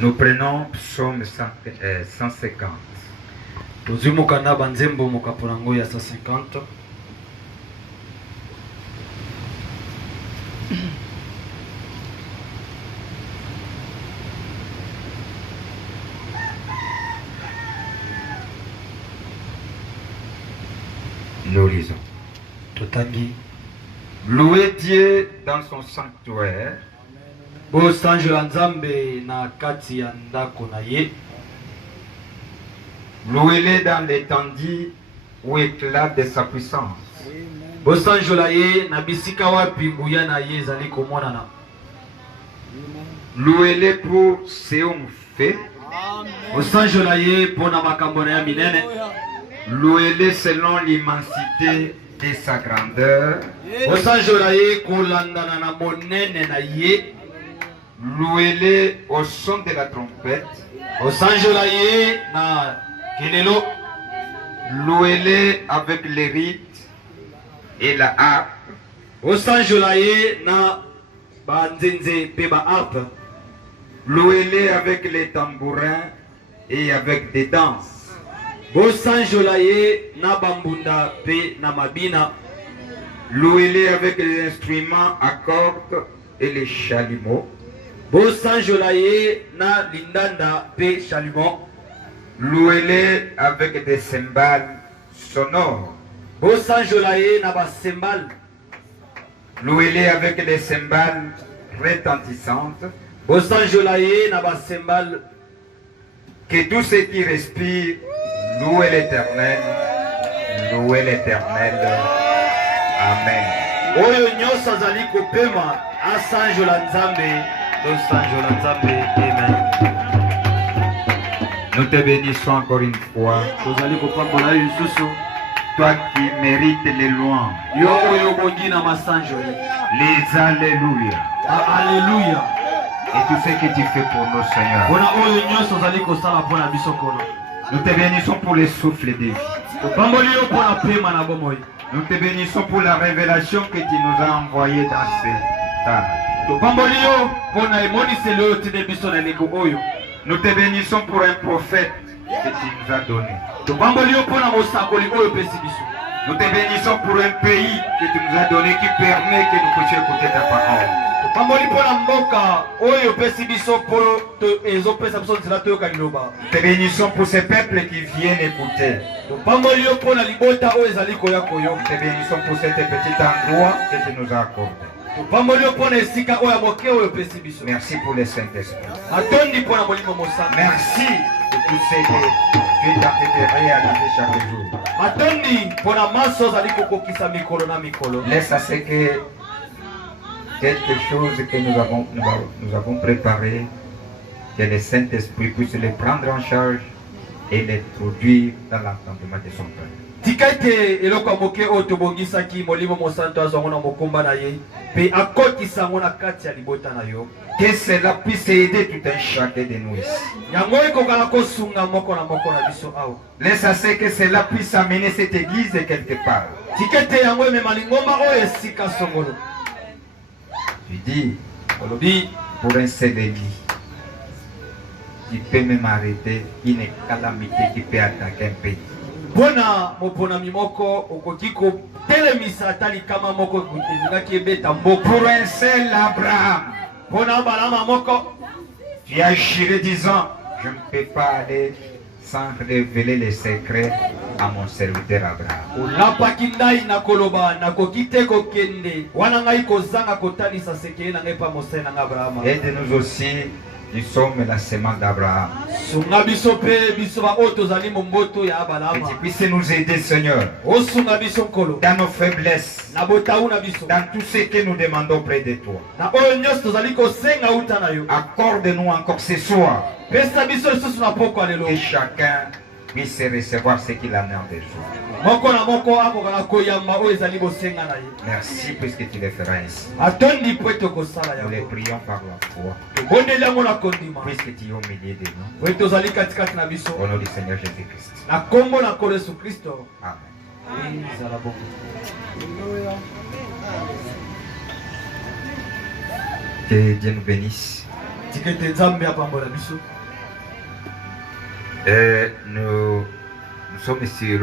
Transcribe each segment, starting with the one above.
Nous prenons psaume 150. Tozimukana banzembo mokapolango ya 150. Nous lisons. Totangi. Louez Dieu dans son sanctuaire. Bosanjola Nzambe na kati ya ndako na ye. Louez-le dans l'étendue où éclate de sa puissance. Bosanjola ye na bisika wapi nguya na ye ezali komonana. Louez-le pour ce qu'on fait. Bosanjola ye pona makambo na ya minene. Louez-le selon l'immensité de sa grandeur. Bosanjola ye kolandana na monene na ye. Louez-le au son de la trompette. Bosanjola ye na kelelo. Louez-le avec les rites et la harpe. Bosanjola ye na banzenze pe ba harpe. Louez-le avec les tambourins et avec des danses. Bosanjola ye na bambunda pe na mabina. Louez-le avec les instruments à cordes et les chalumeaux. Bosanjola ye na lindanda pe chalumeau. Louez-le avec des cymbales sonores. Bosanjola ye na ba cymbales. Louez-le avec des cymbales retentissantes. Bosanjola ye na ba cymbales. Que tous ceux qui respirent louez l'Éternel. Louez l'Éternel. Amen. Oyo nyosa zali kopema asanjola Nzambe. Dosanjola Nzambe. Amen. Nous te bénissons encore une fois. Tozali kopambola yususu. Toi qui mérites les louanges. Yo oyo bongi na masanjoli. Les alléluia. Alléluia. Et tout ce que tu fais pour nous, Seigneur. Bona oyo nyosa zali kosala pona biso kono. Nous te bénissons pour les souffles de vie. Pamboli yo pona pema na bomoi. Nous te bénissons pour la révélation que tu nous as envoyée dans ce temps. Pamboli yo pona emoniseli oyo tine biso na leko oyo. Nous te bénissons pour un prophète que tu nous as donné. Pamboli yo pona mosakoli oyo pesi biso. Nous te bénissons pour un pays que tu nous as donné qui permet que nous puissions écouter ta parole. Pamboli pona mboka oyo pesi biso po ezo pesa biso nzela toyoka liloba. Nous te bénissons pour ces peuples qui viennent écouter. Pamboli yo pona libota oyo ezali koya koyo. Nous te bénissons pour cet petit endroit que tu nous as accordé. Pamboli yo pona esika oyo moke oyo pesi biso. Merci pour le Saint-Esprit. Atondi pona molimo mosanga. Merci de tout ce que tu es en train de réaliser chaque jour. Atondi pona maso zali kokokisa mikolo na mikolo. Laisse à ce que quelque chose que nous avons préparé, que le Saint-Esprit puisse les prendre en charge et les produire dans l'entendement de son peuple. Tikaite eloko moke oyo tobongisaki molimo mosanto azongo na mokomba na ye pe akotisa ngo na kati ya libota na yo. Que cela puisse aider tout un chacun de nous ici. Yango ekokala kosunga moko na biso awa. Laisse à ce que cela puisse amener cette église quelque part. Tikete yango emema lingomba oyo esika songolo. Tu dis, olobi, pour un seul lit, tu peux même arrêter une calamité qui peut attaquer un pays. Bona mopona mimoko okokiko telemisa tali kama moko kutindaki ebeta mboko. Pour un seul Abraham, bona balama moko, tu as juré disant, je ne peux pas aller sans révéler les secrets à mon serviteur Abraham. Olapaki ndai na koloba na kokite kokende wana ngai kozanga kotalisa sekele na ngai pa mosai na Abraham. Aide-nous aussi, nous sommes la semence d'Abraham. Sunga biso pe biso ba oto zali momboto ya Que Abraham. tu puisses nous aider, Seigneur, O sunga biso kolo. dans nos faiblesses, Na botauna biso. dans tout ce que nous demandons près de toi. Na oyo nyos tozali kosenga uta na yo. Accorde-nous encore ce soir Pesa biso lisusu na poko alelo. que chacun puisse recevoir ce qu'il en a besoin. Moko na moko akokala koyamba oyo ezali bosenga na ye. Merci puisque tu le feras ainsi. Atondi po etokosala Nous les yango. prions par la foi, Tobondeli yango na kondima. puisque tu es au milieu de nous. Oyo tozali katikati na biso. Au nom du Seigneur Jésus-Christ. Na kombo na kolo Yesu Kristo. Amen. Ezala bongo. Que Dieu nous bénisse. tikete nzambe apambola biso. Nous sommes sur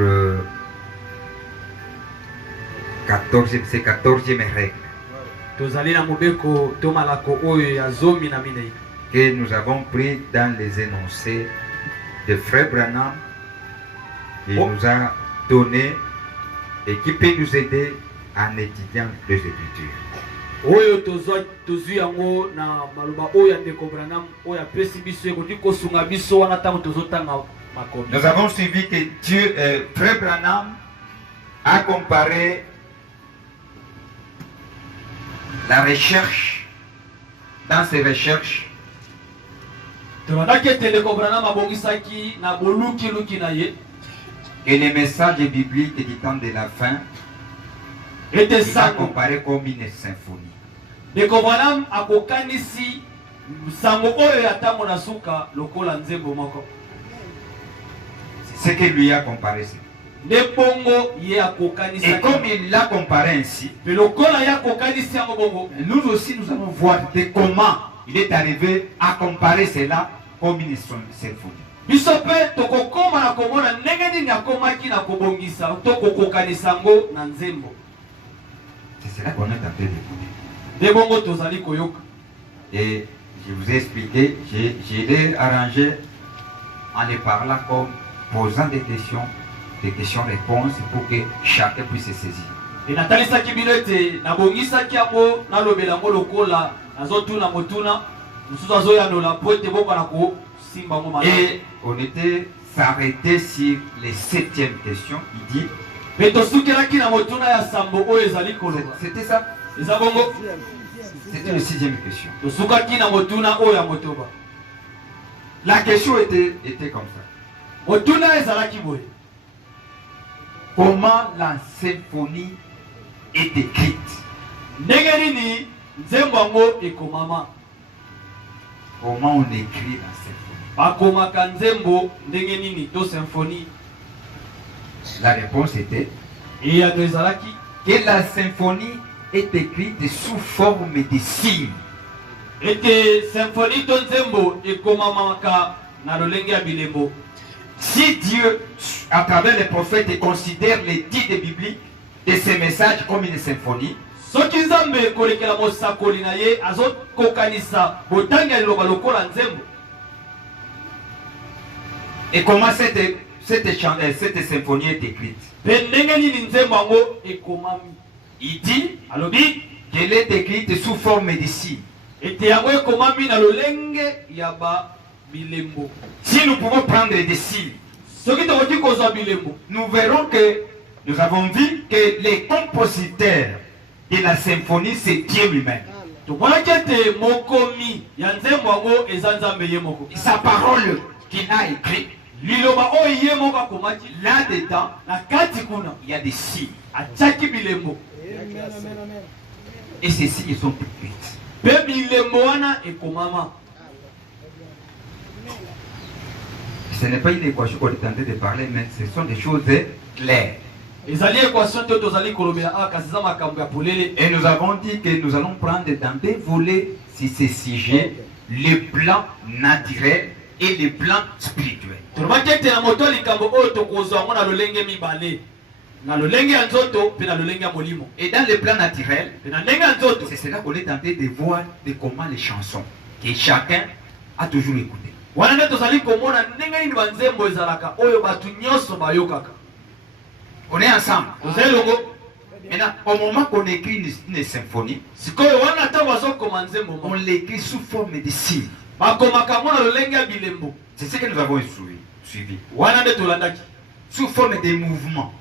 14e règle Tozali na mobeko to malako oyo ya zomi na minei. que nous avons pris dans les énoncés de Frère Branham. Il nous a donné et qui peut nous aider en étudiant les Écritures. Oyo tozwi yango na maloba oyo ya ndeko Branham oyo apesi biso ekoki kosunga biso wana ntango tozotanga makomi. Nous avons suivi que Dieu, Frère Branham a comparé la recherche, dans ses recherches, tolandaki ete ndeko Branham abongisaki na bolukiluki na ye et les messages bibliques du temps de la fin, ete il a sango comparé comme une symphonie. ndeko Branham akokanisi sango oyo ya ntango na suka lokola nzembo moko. C'est ce que lui a comparé. Nde bongo ye Et akokanisa comme il l'a comparé ainsi, pe lokola ye akokanisi yango bongo nous aussi nous allons voir de comment il est arrivé à comparer cela comme une symphonie. biso mpe tokokoma na komona ndenge nini akomaki na kobongisa to kokokanisa yango na nzembo. C'est cela qu'on est en train d'écouter. Nde bongo tozali koyoka. Et je vous ai expliqué, je l'ai arrangé en les parlant comme posant des questions-réponses pour que chacun puisse se saisir. E natalisaki bino ete nabongisaki yango nalobela yango lokola nazotuna motuna mosusu azoyanola mpo ete bokana kosimba yango malamu. Et on était s'arrêter sur les 7e questions. Il dit, Pe tosukelaki na motuna ya sambo oyo ezali koloba. c'était ça, Eza bongo c'était la 6e question. tosukaki na motuna oyo ya motoba. La question était comme ça. Motuna ezalaki boye. Comment la symphonie est écrite? Ndenge nini nzembo yango ekomama. Comment on écrit la symphonie? Bakomaka nzembo ndenge nini to symphonie. La réponse était Eyano ezalaki que la symphonie est écrite sous forme de signes. ete symphonie to nzembo ekomamaka na lolenge ya bilembo. Si Dieu, à travers les prophètes, considère les titres bibliques de ces messages comme une symphonie, soki nzambe ekolekela mosakoli na ye azokokanisa botangi ya liloba lokola nzembo. et comment cette symphonie est écrite? Pe ndenge nini nzembo yango ekomami. Il dit Alobi qu'elle est écrite sous forme de signes. ete yango ekomami na lolenge ya ba bilembo. Si nous pouvons prendre des signes, Soki tokoki kozwa bilembo, nous verrons que nous avons vu que les compositeurs de la symphonie, c'est Dieu lui-même. tomonaki ete mokomi ya nzembo yango eza nzambe ye moko. Sa parole qu'il a écrite, Liloba oyo ye moko akomaki là-dedans, na kati kuna il y a des signes. atiaki bilembo. Et ces signes sont écrits. Pe bilembo wana ekomama. Ce n'est pas une équation qu'on est en train de parler, mais ce sont des choses claires. Ezali équation to tozali kolobela kasi za makambo ya polele. Et nous avons dit que nous allons prendre dans des volets sur ces sujets, le plan naturel et le plan spirituel. Tolobaki ete na moto likambo oyo tokozwa yango na lolenge mibale. Na lolenge ya nzoto pe na lolenge ya molimo. Et dans le plan naturel, Pe na ndenge ya nzoto c'est cela qu'on est en train de voir de comment les chansons que chacun a toujours écouté. wana nde tozali komona ndenge nini banzembo ezalaka oyo bato nyonso bayokaka. On est ensemble. Tozali longo. Maintenant, au moment qu'on écrit une symphonie, Sikoyo wana ntango bazokoma nzembo on mo. l'écrit sous forme de signes. Bakomaka yango na lolenge ya bilembo. C'est ce que nous avons suivi. Wana nde tolandaki. Sous forme de mouvements.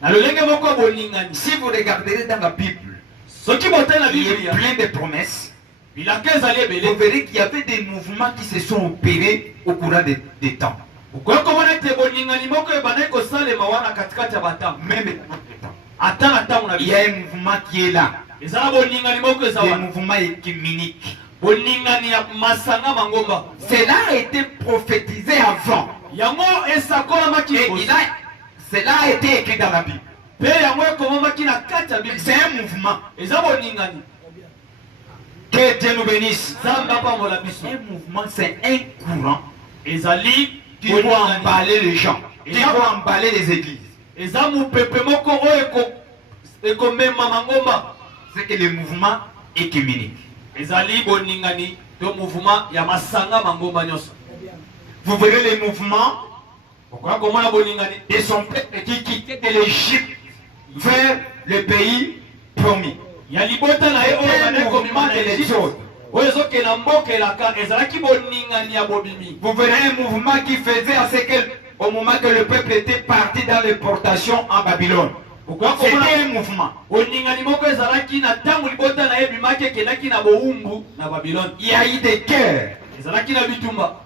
Na lolenge moko ya bolingani. Si vous regarderez dans la Bible, Soki botali na il est Biblia, plein de promesses. bilaka ezali Vous ebele. verrez qu'il y avait des mouvements qui se sont opérés au courant des temps. Okoki komona ete bolingani moko ebandaki kosalema wana katikati ya batango. Même dans notre temps. Ata na ntango na Il y biso. a un mouvement qui est là. Ezala bolingani moko eza Un wana. mouvement écuménique. Bolingani ya masanga mangomba. Cela a été prophétisé avant. Yango esakolamaki Et liboso. cela a été écrit dans la Bible. Pe yango ekomamaki na kati ya Biblia. C'est un mouvement Eza bolingani. que Que Dieu nous bénisse. Nzambe apambola biso. Un mouvement, c'est un courant Ezali qui va emballer les gens, qui va emballer les églises. eza mupepe moko oyo ekomema mangomba. C'est que le mouvement écuménique. Ezali boningani to mouvement ya masanga mangomba nyonso. Vous verrez les mouvements Okoya komona boningani de son peuple qui quittait de l'Égypte vers le pays promis. ya libota na ye oyo bane komima na Égypte oyo ezokela mboka elaka ezalaki boningani ya bobimi. Vous verrez un mouvement qui faisait à ce que, au moment que le peuple était parti dans l'éportation en Babylone. C'était un mouvement. Boningani moko ezalaki na ntango libota na ye bimaki ekendaki na bowumbu na Babylone. Il y a eu des cœurs Ezalaki na bitumba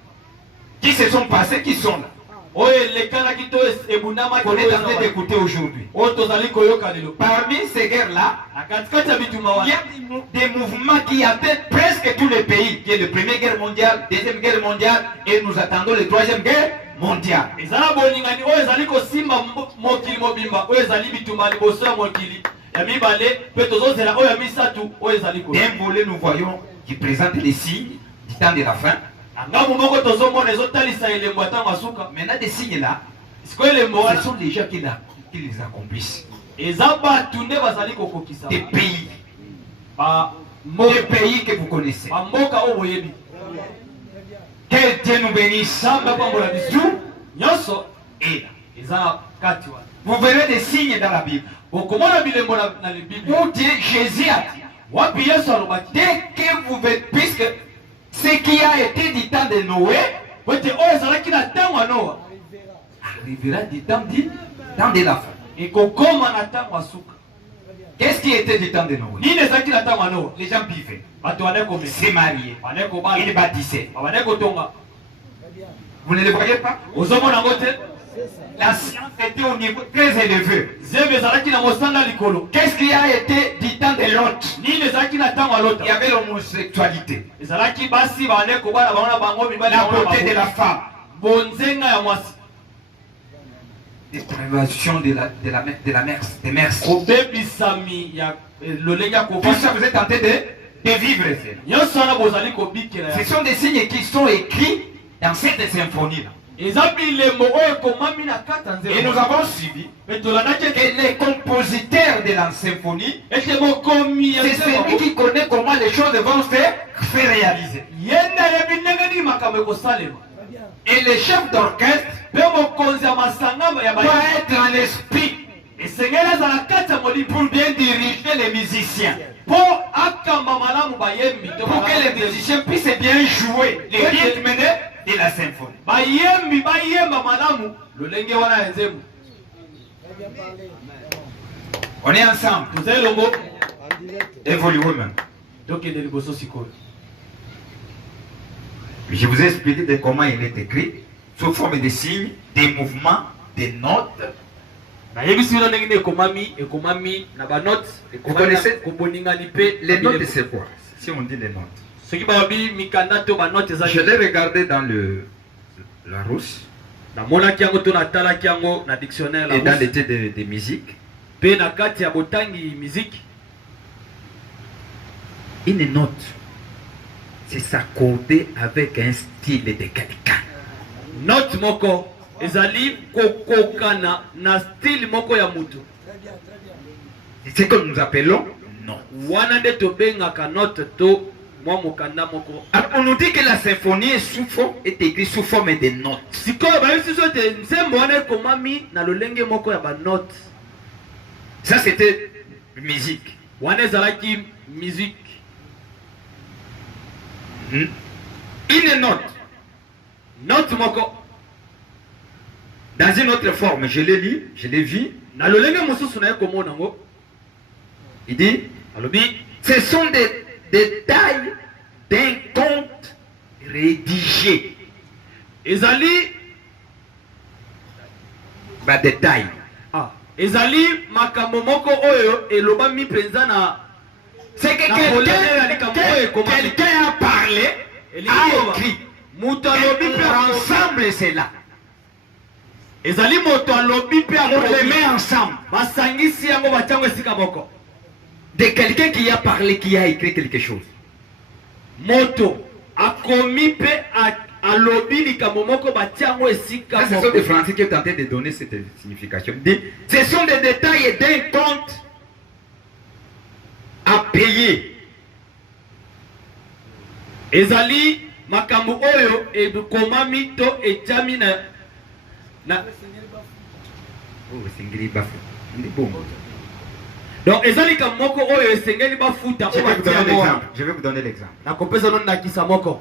qui se sont passés, qui sont là. oyo elekalaki to ebundamaki Qu'on est en train d'écouter aujourd'hui. oyo tozali koyoka lelo. Parmi ces guerres-là, Na katikati ya bitumba il y wana a des mouvements qui atteignent presque tous les pays. Il y a la Première Guerre mondiale, Deuxième Guerre mondiale, et nous attendons la Troisième Guerre mondiale. ezala boningani oyo ezali kosimba mokili mobimba oyo ezali bitumba liboso ya mokili ya mibale mpe tozozela oyo ya misatu oyo ezali ko. D'un volet, nous voyons qui présente les signes du temps de la fin. Na ngambo moko tozomona ezotalisa elembo ya ntango ya suka. Maintenant, des signes là, sikoyo elembo ce wana sont les gens qui les accomplissent. eza bato nde bazali kokokisa Des pays, bamboka des pays que vous connaissez. oyo boyebi. Que Dieu nous bénisse. Nzambe apambola biso nyonso Et là, eza na kati wana. vous verrez des signes dans la Bible. Bokomona bilembo na Bible Où Dieu, Jésus a dit, wapi Yesu alobaki dès que vous êtes, puisque ce qui a été du temps de Noé wete oyo ezalaki na ntango ya Noa arrivera du temps de la fin. ekokoma na ntango ya suka. Qu'est-ce qui était du temps de Noé? Nini ezalaki na ntango ya Noa? Les gens vivaient, Bato bane komesa, se mariaient, bane kobala, ils bâtissaient. bane kotonga. Vous ne le voyez pas? Ozomona ngo te La science était au niveau très élevé. zebe ezalaki na mosanda likolo. Qu'est-ce qui a été du temps de Lot? Nini ezalaki na ntango ya Il y Lota? avait l'homosexualité, Ezalaki basi bane kobala bango na bango mibali la bango na beauté de bango. la femme, Bonzenga ya mwasi, dépravation des mœurs. kobebisami ya lolenge ya Tout kobala. ça, vous êtes en train de vivre cela. Nyonso wana bozali kobikela Ce ya. sont des signes qui sont écrits dans cette symphonie-là. Eza bilembo oyo ekomami na kati ya Et nous nzela. avons suivi Me tolandaki ete que les compositeurs de la symphonie, ete mokomi ya c'est celui qui connaît comment les choses vont se faire réaliser. yenda yebi ndenge nini makambo ekosalema. Et le chef d'orchestre Mpe mokonzi ya masanga ya doit bayimbi être en esprit esengeli azala kati ya molimo pour bien diriger les musiciens. mpo akamba malamu bayembi to Pour que les musiciens puissent bien jouer les rythmes de la symphonie. bayembi bayemba malamu lolenge wana ya nzembo. On est ensemble. Tozali longo Évoluez même. tokende liboso sikoyo. Je vous ai expliqué de comment il est écrit, sous forme de signes, des mouvements, des notes. nayebisi bino ndenge nini ekomami na banote connaissez koboningani mpe Les notes, c'est quoi? Si on dit les notes. soki bayobi mikanda to banote eza Je l'ai regardé dans la rousse namonaki yango to natalaki yango na dictionnaire et dans la les textes de musique. mpe na kati ya botangi miziki. Une note, c'est s'accorder avec un style de quelqu'un. Note moko ezali kokokana na style moko ya mutu. C'est ce que nous appelons note. Wana nde tobengaka note to mwa mokanda moko. Alors, on nous dit que la symphonie est écrite sous forme de notes. Sikoyo bayebisi so te nzembo wana ekomami na lolenge moko ya banote. Ça, c'était musique. Wana ezalaki musique. Une note, Note moko dans une autre forme, je l'ai lu, je l'ai vu. na lolenge mosusu na ye komona ngo Il dit, alobi ce sont des détails d'un conte rédigé. ezali Détail. ezali makambo moko oyo elobami mpenza na C'est que quelqu'un a parlé, a écrit. moto Et alobi mpe pour ensemble, c'est là. ezali moto alobi mpe On les akolobi met ensemble. basangisi yango batiango esika moko. De quelqu'un qui a parlé, qui a écrit quelque chose. moto akomi pe alobi likambo moko batiango esika Là, ce sont des Français qui ont tenté de donner cette signification. Ce sont des détails d'un compte à payer. ezali makambo oyo ekomami to etiami na Oh, c'est ngiri bafu. Ndi bon. donc ezali likambo moko oyo esengeli bafuta Je oyo vais vous donner batiango l'exemple. Je vais vous donner l'exemple. nakopesa no ndakisa moko.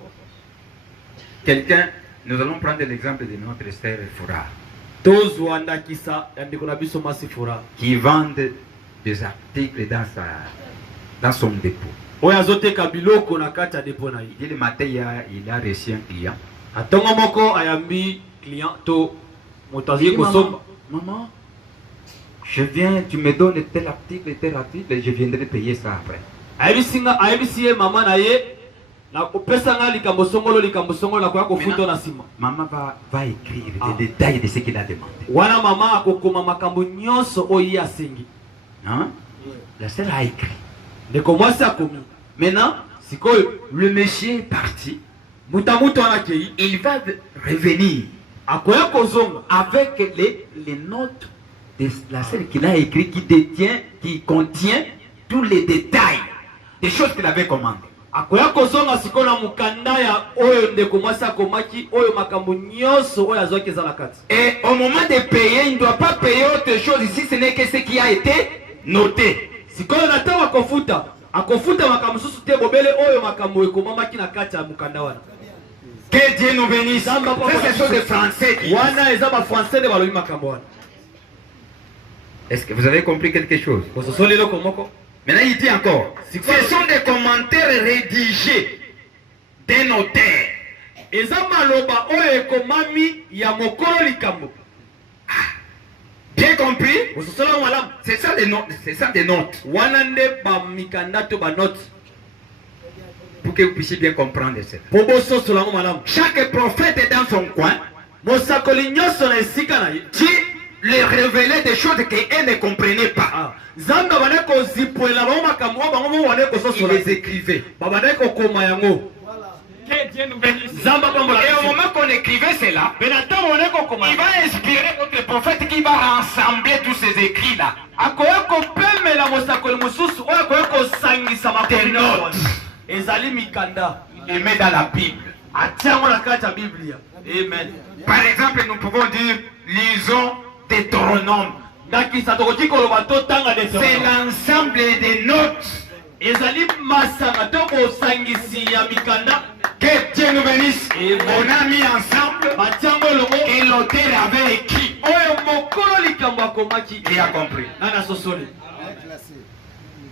Quelqu'un, nous allons prendre l'exemple de notre sœur Foura, tozwa ndakisa ya ndeko na biso masi fura qui vend des articles dans son dépôt. oyo azoteka biloko na kati ya depo na ye. Il dit le matin, il a reçu un client. atongo moko ayambi client to moto Il azoyi dit, kosomba. maman, je viens, tu me donnes tel article, et je viendrai payer ça après. ayebisi ye mama na ye nakopesa nga likambo songolo nakoya kofuta na nsima. Maman va écrire les détails de ce qu'il a demandé. wana mama akokoma makambo nyonso oyo ye asengi. Hein? La sœur a écrit. ndeko mwasi akomi. Maintenant, sikoyo le monsieur est parti. mutamutu wana akei Il va revenir akoya kozonga avec les notes de la sœur qu'il a écrit qui contient tous les détails des choses qu'il avait commandées. akoya kozonga sikoyo na mukanda ya oyo ndeko mwasi akomaki oyo makambo nyonso oyo azwaki eza na kati. Et au moment de payer, il ne doit pas payer autre chose ici, ce n'est que ce qui a été noté. sikoyo na ntango akofuta makambo mosusu te bobele oyo makambo ekomamaki na kati ya mukanda wana. Que Dieu nous bénisse. Ça, ce sont des Français qui... wana eza bafrançais nde balobi makambo wana. Est-ce que vous avez compris quelque chose? bososoli eloko moko. Maintenant, il dit encore, ce sont des commentaires rédigés des notaires. eza maloba oyo ekomami ya mokolo likambo. Bien compris? bososola malamu. C'est ça des notes. C'est ça des notes. wana nde bamikanda to banote. Pour que vous puissiez bien comprendre ça. po bososola ngo malamu. Chaque prophète est dans son coin. mosakoli nyonso na esika na ye. Qui leur révélait des choses qu'eux ne comprenaient pas. nzambe abandaki kozipwela bango makambo oyo bango mo bandaki Il kososola. les écrivait. babandaki kokoma yango. nzambe apambola. Et au moment qu'on écrivait cela, mpe na ntango bandaki kokoma il va inspirer notre prophète qui va rassembler tous ces écrits-là. akoya kopemela mosakoli mosusu oyo akoya kosangisa makomi na wana. ezali mikanda. Il les met dans la Bible. atiango na kati ya biblia. amen. Par exemple, nous pouvons dire, lisons Deutéronome. ndakisa tokoki koloba totanga C'est Deutéronome. l'ensemble des notes. ezali masanga to bosangisi ya mikanda. Que Dieu nous bénisse. Amen. On a mis ensemble batiango elongo et l'auteur avait écrit. oyo mokolo likambo akomaki. Il a compris. nana sosoli.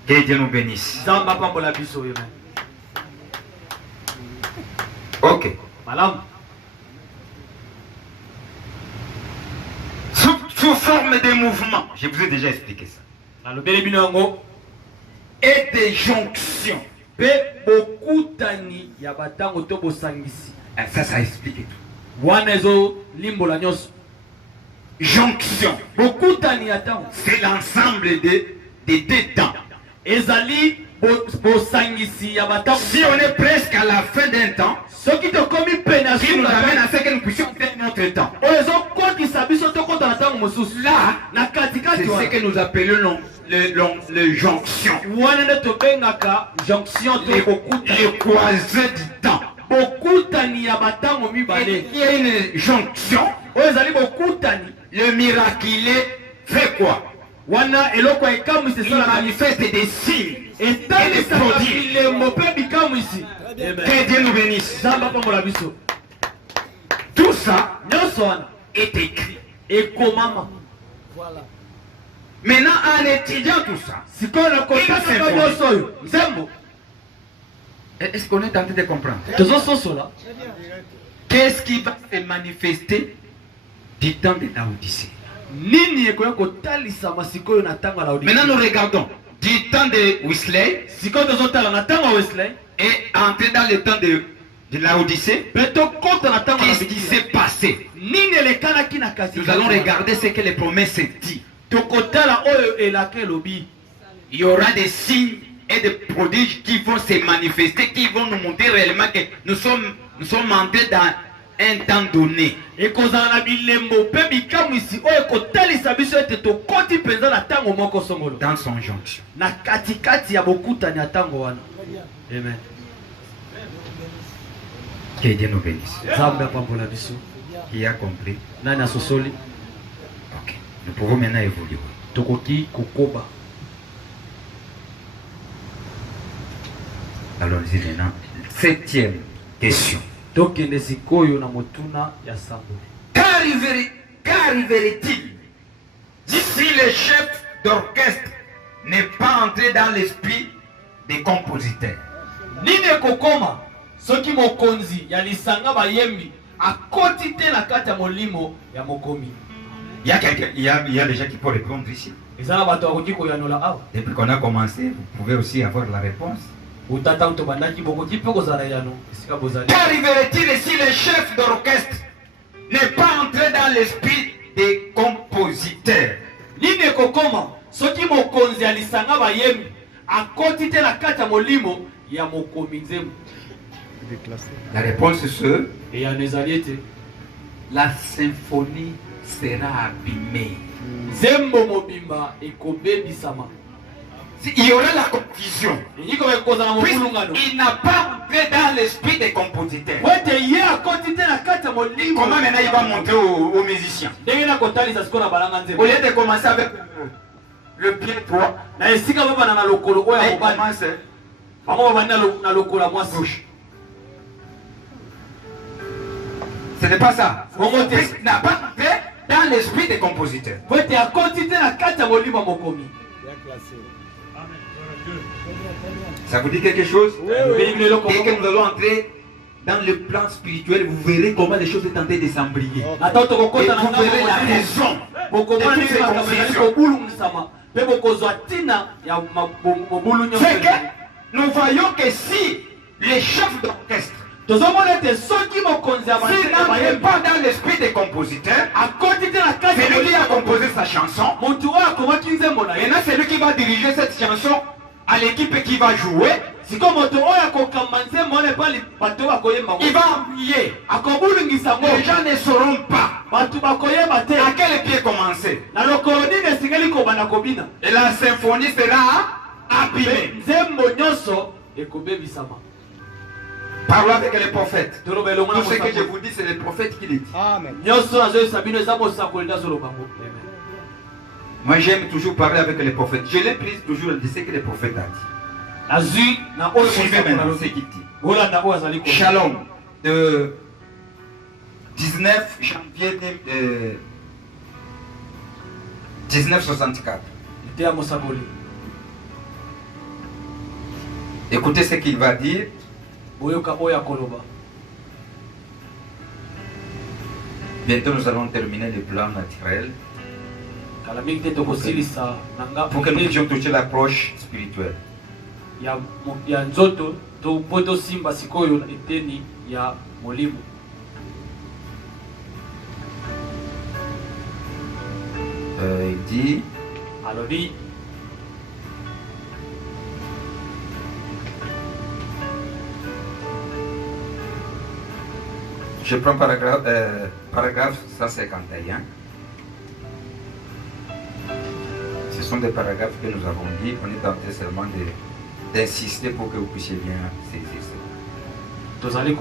Que Dieu nous bénisse. nzambe apambola biso. amen. Ok. malamu. Sous forme de mouvement. Je vous ai déjà expliqué ça. nalobeli bino yango. Et des jonctions. mpe bokutani ya batango to bosangisi. Ça explique tout. wana ezolimbola nyonso. Jonction. bokutani ya ntango. C'est l'ensemble des deux temps. ezali bosangisi ya batango. Si on est presque à la fin d'un temps, soki tokomi pene ya qui nous amène suka à ce que nous puissions faire notre temps. oyo ezokotisa biso tokota na ntango mosusu. Là, na katikati c'est ce wana. que nous appelons le jonction. wana nde tobengaka jonction to Les bokutani. croisés du temps. bokutani ya batango Et mibale. il y a une jonction. oyo ezali bokutani. Le miraculé fait quoi? wana eloko ya ekamwisi Il esalaka manifeste des signes. etalisaka bilembo mpe bikamwisi. Que Dieu nous bénisse. nzambe apambola biso. Tout ça nyonso wana est écrit. ekomama. Maintenant, en étudiant tout ça, sikoyo na kotanga nyonso oyo nzembo est-ce qu'on est en train de comprendre? tozososola. Qu'est-ce qui va se manifester du temps de Laodicée? nini ekoya kotalisama sikoyo na ntango ya Laodicea. Maintenant, nous regardons du temps de Wesley sikoyo tozotala na ntango ya Wesley et entrer dans le temps de Laodicée. mpe tokota na ntango ya Qu'est-ce qui s'est Laodicea. passé? nini elekanaki na kasi. Nous allons regarder ce que les promesses disent. tokotala oyo elaka elobi. Il y aura des signes et des prodiges qui vont se manifester, qui vont nous montrer réellement que nous sommes entrés dans un temps donné. Et qu'on a un bilembo, pébi comme ici, oh, et qu'on t'a sabiso et te koti pesa na tango moko songolo. Dans son jonction. Na katikati ya bokuta ni tango wana. Amen. Que Dieu nous bénisse. Zamba pambola biso. Qui a compris? Nani asosoli? Ok. Nous pouvons maintenant évoluer. Tokoki kokoba. Alors, nous disons maintenant, 7e question. Donc, il y a motuna ya sambo. Qu'arriverait-il si le chef d'orchestre n'est pas entré dans l'esprit des compositeurs? Nine kokoma, soki mokonzi ya lisanga bayembi akoti te na kati ya molimo ya mokomi. Il y a des gens qui peuvent répondre ici. Depuis qu'on a commencé, vous pouvez aussi avoir la réponse. Qu'arriverait-il si le chef d'orchestre n'est pas entré dans l'esprit des compositeurs? La réponse est ce. La symphonie sera abîmée. Il y aura la confusion. Il n'a pas entré dans l'esprit des compositeurs. Comment maintenant il va montrer aux musiciens? Au lieu de commencer avec le pied droit, il commence gauche. Ce n'est pas ça. Il n'a pas entré dans l'esprit des compositeurs. Ça vous dit quelque chose? Dès que nous allons entrer dans le plan spirituel, vous verrez comment les choses sont en train de s'embrayer. Et vous verrez la raison de toutes ces confusions. C'est que nous voyons que si les chefs d'orchestre s'il n'entre pas dans l'esprit des compositeurs, c'est lui qui a composé sa chanson. Maintenant, c'est lui qui va diriger cette chanson à l'équipe qui va jouer. Il va ennuyer. Les gens ne sauront pas à quel pied commencer. Et la symphonie sera abîmée. Parlons avec les prophètes. Tout ce que je vous dis, c'est les prophètes qui le disent. Amen. Moi, j'aime toujours parler avec les prophètes. Je l'ai pris toujours de ce que les prophètes ont dit. Suivez maintenant ce qu'il dit. Shalom, de 19 janvier 1964. Écoutez ce qu'il va dire. Bientôt nous allons terminer le plan naturel pour que nous puissions toucher l'approche spirituelle. Il dit je prends paragraphe 151. Ce sont des paragraphes que nous avons dit. On est en train seulement d'insister pour que vous puissiez bien saisir ça. Les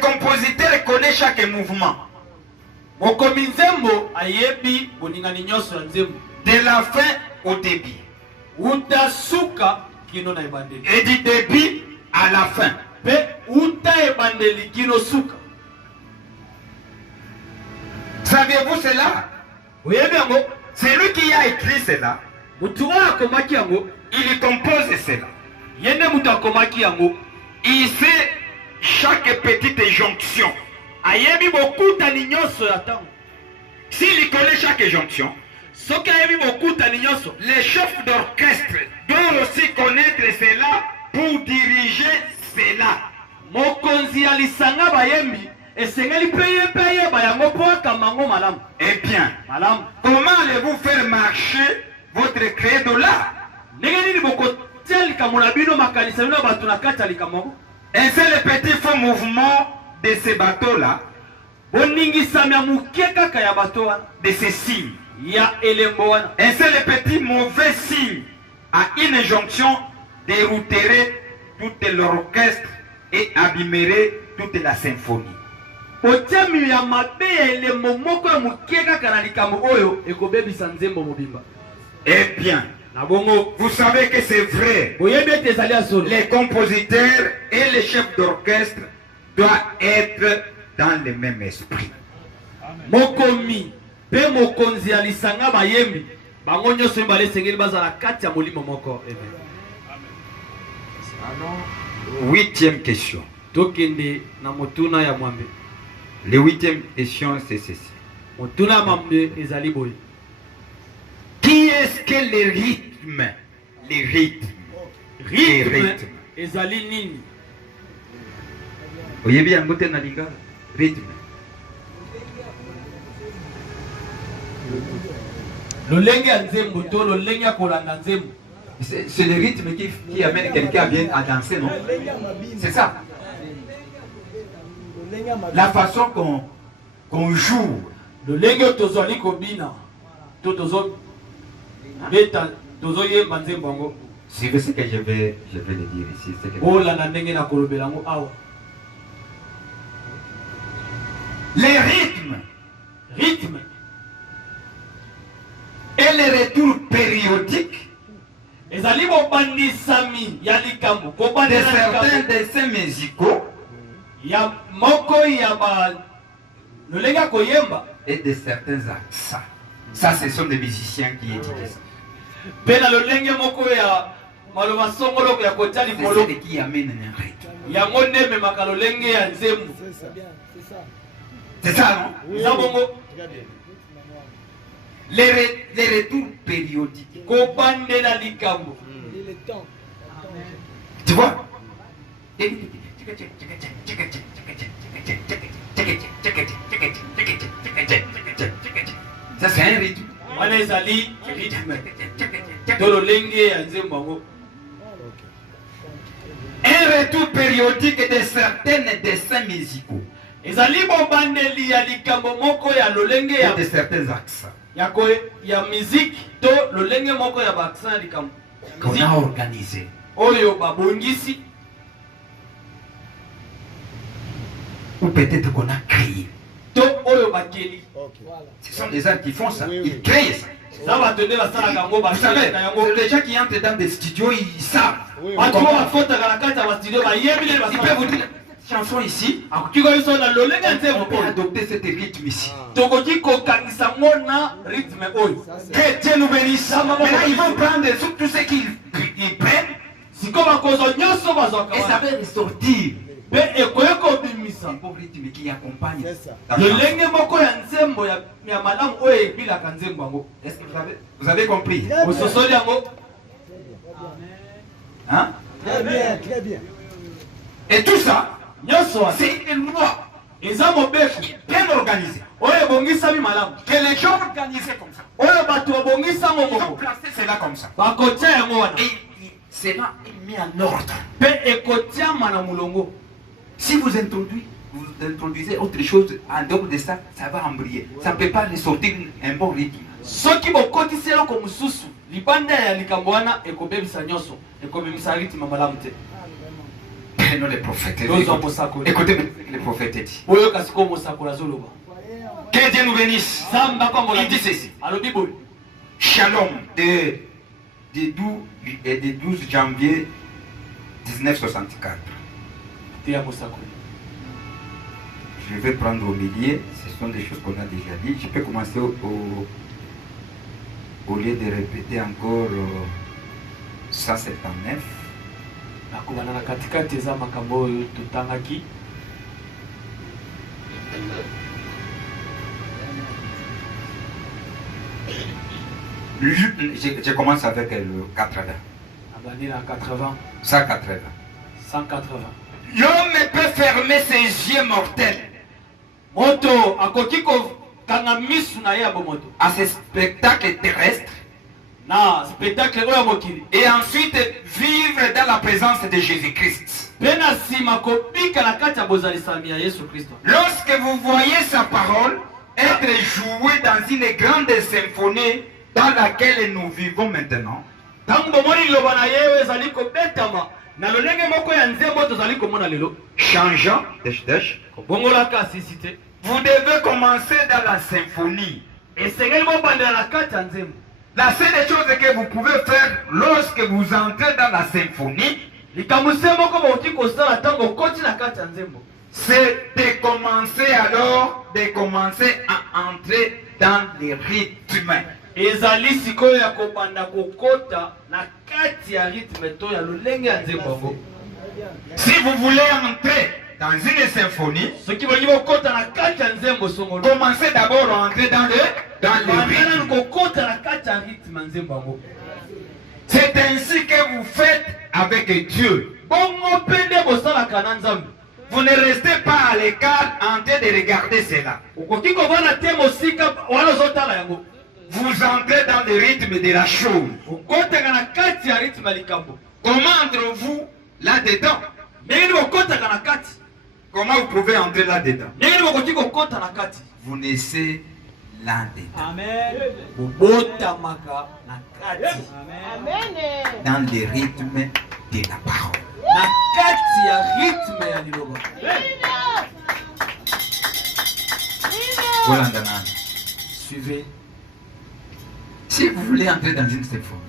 compositeurs connaissent chaque mouvement. De la fin au début. Et du début à la fin. Savez-vous cela? C'est lui qui a écrit cela. Il compose cela. Il sait chaque petite jonction. S'il connaît chaque jonction, les chefs d'orchestre doivent aussi connaître cela pour diriger cela. Eh bien, comment allez-vous faire marcher votre credo là. Un seul petit faux mouvement de ces bateaux-là, de ces signes, un seul petit mauvais signe a une injonction dérouterait tout l'orchestre et abîmerait toute la symphonie. Eh bien, vous savez que c'est vrai. Les compositeurs et les chefs d'orchestre doivent être dans le même esprit. Huitième question. Le huitième question, c'est ceci. Qui est-ce que le rythme? Les rythmes. Les rythmes. Voyez bien, rythme. C'est le rythme qui amène quelqu'un à danser, non? C'est ça. La façon qu'on joue. C'est ce que je vais le dire ici. Les rythmes et les retours périodiques de certains dessins musicaux et de certains accents. Ça, ce sont des musiciens qui étudient ça. C'est ce qui amène un rythme. C'est ça, non? Les retours périodiques. Tu vois? Ça, c'est un rythme. Un retour périodique de certains dessins musicaux. Et de certains accents. Qu'on a organisé. Ou peut-être qu'on a créé. Ce sont des gens qui font ça. Ils créent ça. Vous savez, les gens qui entrent dans des studios, ils savent. Ils peuvent vous dire chanson ici. On peut adopter ce rythme ici. Que Dieu nous bénisse. Maintenant, ils vont prendre tout ce qu'ils prennent. Et ça va ressortir. Un pauvre rythme qui accompagne. Est-ce que vous avez compris? Hein? Très bien, très bien. Et tout ça, c'est une loi bien organisée. Que les gens organisés comme ça. Ils ont placé cela comme ça. Et cela est mis en ordre. Si vous introduisez autre chose en dehors de ça, ça va embrayer. Ça ne peut pas ressortir un bon rythme. Prenons les prophètes. Écoutez les prophètes dit. Que Dieu nous bénisse. Il dit ceci. Shalom de 12 janvier 1964. Je vais prendre au milieu. Ce sont des choses qu'on a déjà dit. Je peux commencer au lieu de répéter encore 179. Je commence avec le 80. 180. 180. L'homme peut fermer ses yeux mortels à ce spectacle terrestre na spectacle oyo mokili. Et ensuite vivre dans la présence de Jésus-Christ. Pena sima kopika na kati ya bozalisami ya Yesu Kristo. Lorsque vous voyez sa parole être jouée dans une grande symphonie dans laquelle nous vivons maintenant, tango bomoni loba na yewe ezali kobetama na lolenge moko ya nzembo tozali komona lelo changeant, kobongolaka sisite. vous devez commencer dans la symphonie. Esengeli mobandela na kati ya nzembo. La seule chose que vous pouvez faire lorsque vous entrez dans la symphonie, c'est de commencer alors, de commencer à entrer dans les rythmes. Si vous voulez entrer dans une symphonie, commencez d'abord à entrer dans le rythme. C'est ainsi que vous faites avec Dieu. Vous ne restez pas à l'écart en train de regarder cela. Vous entrez dans le rythme de la chose. Comment entrez-vous là-dedans? Comment vous pouvez entrer là-dedans? Vous naissez là-dedans. Dans le rythme de la parole. Voilà, suivez. Si vous voulez entrer dans une symphonie,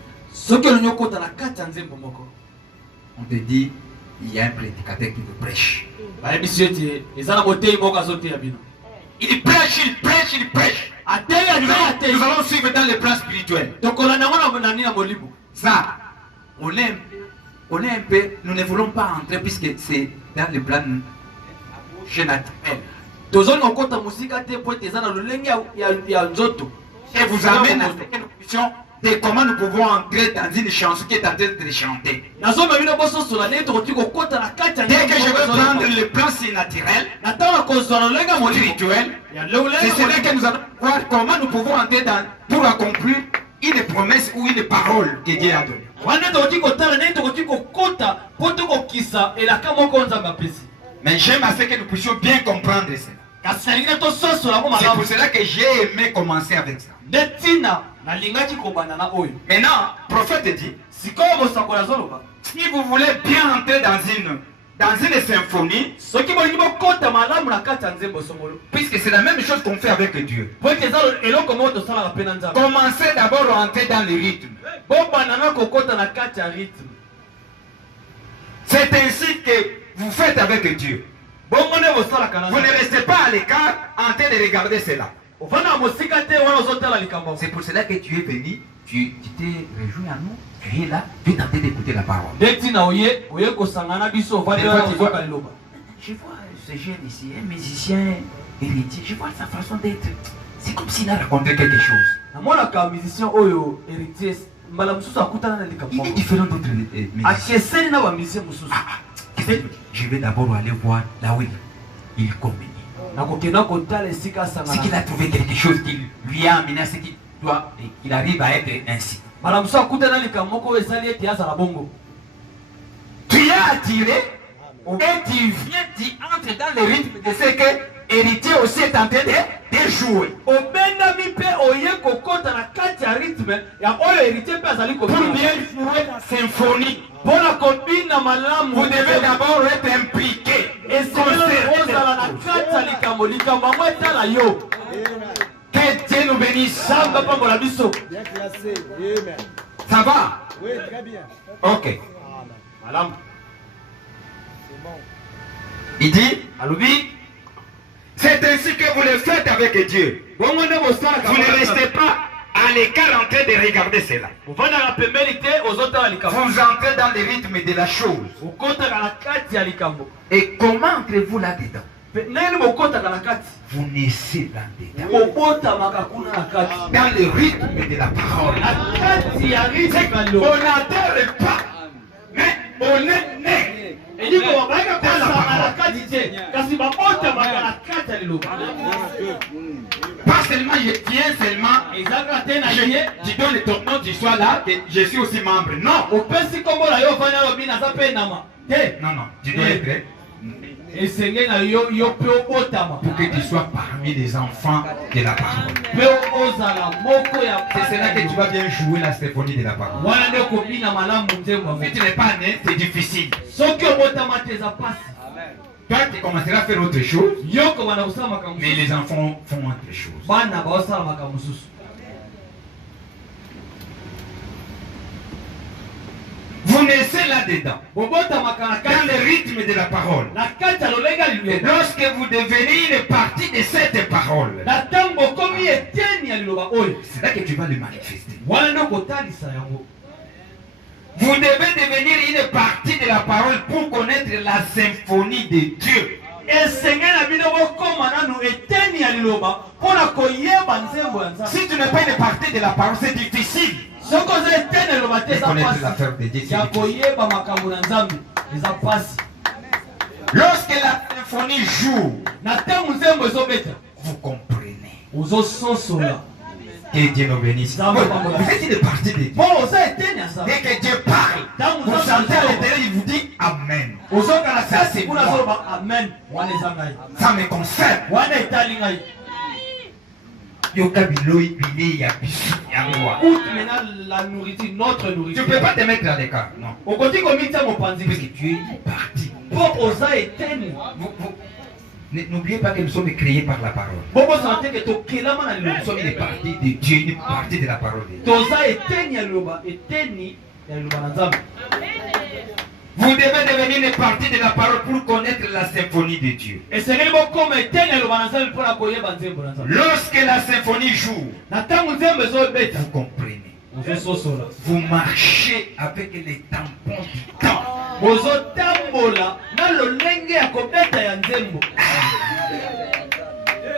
on te dit il y a un prédicateur qui te prêche. Il prêche, il prêche, il prêche. Nous allons suivre dans le plan spirituel. Ça, on est un peu, nous ne voulons pas entrer puisque c'est dans le plan naturel. Et vous amène à une question de comment nous pouvons entrer dans une chanson qui est en train de chanter. Dès que je veux prendre le plan naturel, spirituel, c'est cela que nous allons voir comment nous pouvons entrer dans, pour accomplir une promesse ou une parole que Dieu a donnée. Mais j'aime à ce que nous puissions bien comprendre cela. C'est pour cela que j'ai aimé commencer avec ça. Maintenant, le prophète dit, si vous voulez bien entrer dans une symphonie, puisque c'est la même chose qu'on fait avec Dieu, commencez d'abord à entrer dans le rythme. C'est ainsi que vous faites avec Dieu. Vous ne restez pas à l'écart en train de regarder cela. C'est pour cela que tu es venu, tu t'es rejoint à nous, tu es là, tu es en train d'écouter la parole. Je vois ce jeune ici, un musicien héritier, je vois sa façon d'être. C'est comme s'il a raconté quelque chose. Il est différent d'autres musiciens. Je vais d'abord aller voir là où il communie. C'est qu'il a trouvé quelque chose qui lui a amené à ce qu'il arrive à être ainsi. Tu es attiré et tu viens, tu entres dans le rythme de ce que héritier aussi est en train de jouer. Pour bien jouer la symphonie, vous devez d'abord être impliqué. Que Dieu nous bénisse. Ça va? Oui, très bien. Ok. Il dit, c'est ainsi que vous le faites avec Dieu. Vous ne restez pas à l'écart en train de regarder cela. Vous entrez dans le rythme de la chose. Et comment entrez-vous là-dedans? Vous naissez là-dedans. Dans le rythme de la parole. On n'adhère pas, mais on est né Pas seulement je tiens seulement, tu donnes ton nom, tu sois là, et je suis aussi membre. Non. Non, non, tu dois être. Pour que tu sois parmi les enfants de la parole. C'est cela que tu vas bien jouer la symphonie de la parole. Si tu n'es pas né, c'est difficile. Toi, tu commenceras à faire autre chose, mais les enfants font autre chose. Vous naissez là-dedans, dans le rythme de la parole. Et lorsque vous devenez une partie de cette parole, c'est là que tu vas le manifester. Vous devez devenir une partie de la parole pour connaître la symphonie de Dieu. Si tu n'es pas une partie de la parole, c'est difficile. Connaître l'affaire de Dieu. Lorsque la symphonie joue, vous comprenez. Que Dieu nous bénisse. Vous êtes une partie de Dieu. Dès que Dieu parle, vous sentez à l'intérieur, il vous dit Amen. Ça, c'est moi. Ça me concerne. Tu ne peux pas te mettre à l'écart. Non. Parce que tu es une partie. N'oubliez pas que nous sommes créés par la parole. Nous sommes une partie de Dieu, une partie de la parole de Dieu. Vous devez devenir une partie de la parole pour connaître la symphonie de Dieu. Lorsque la symphonie joue, vous comprenez. Vous marchez avec les tampons du temps.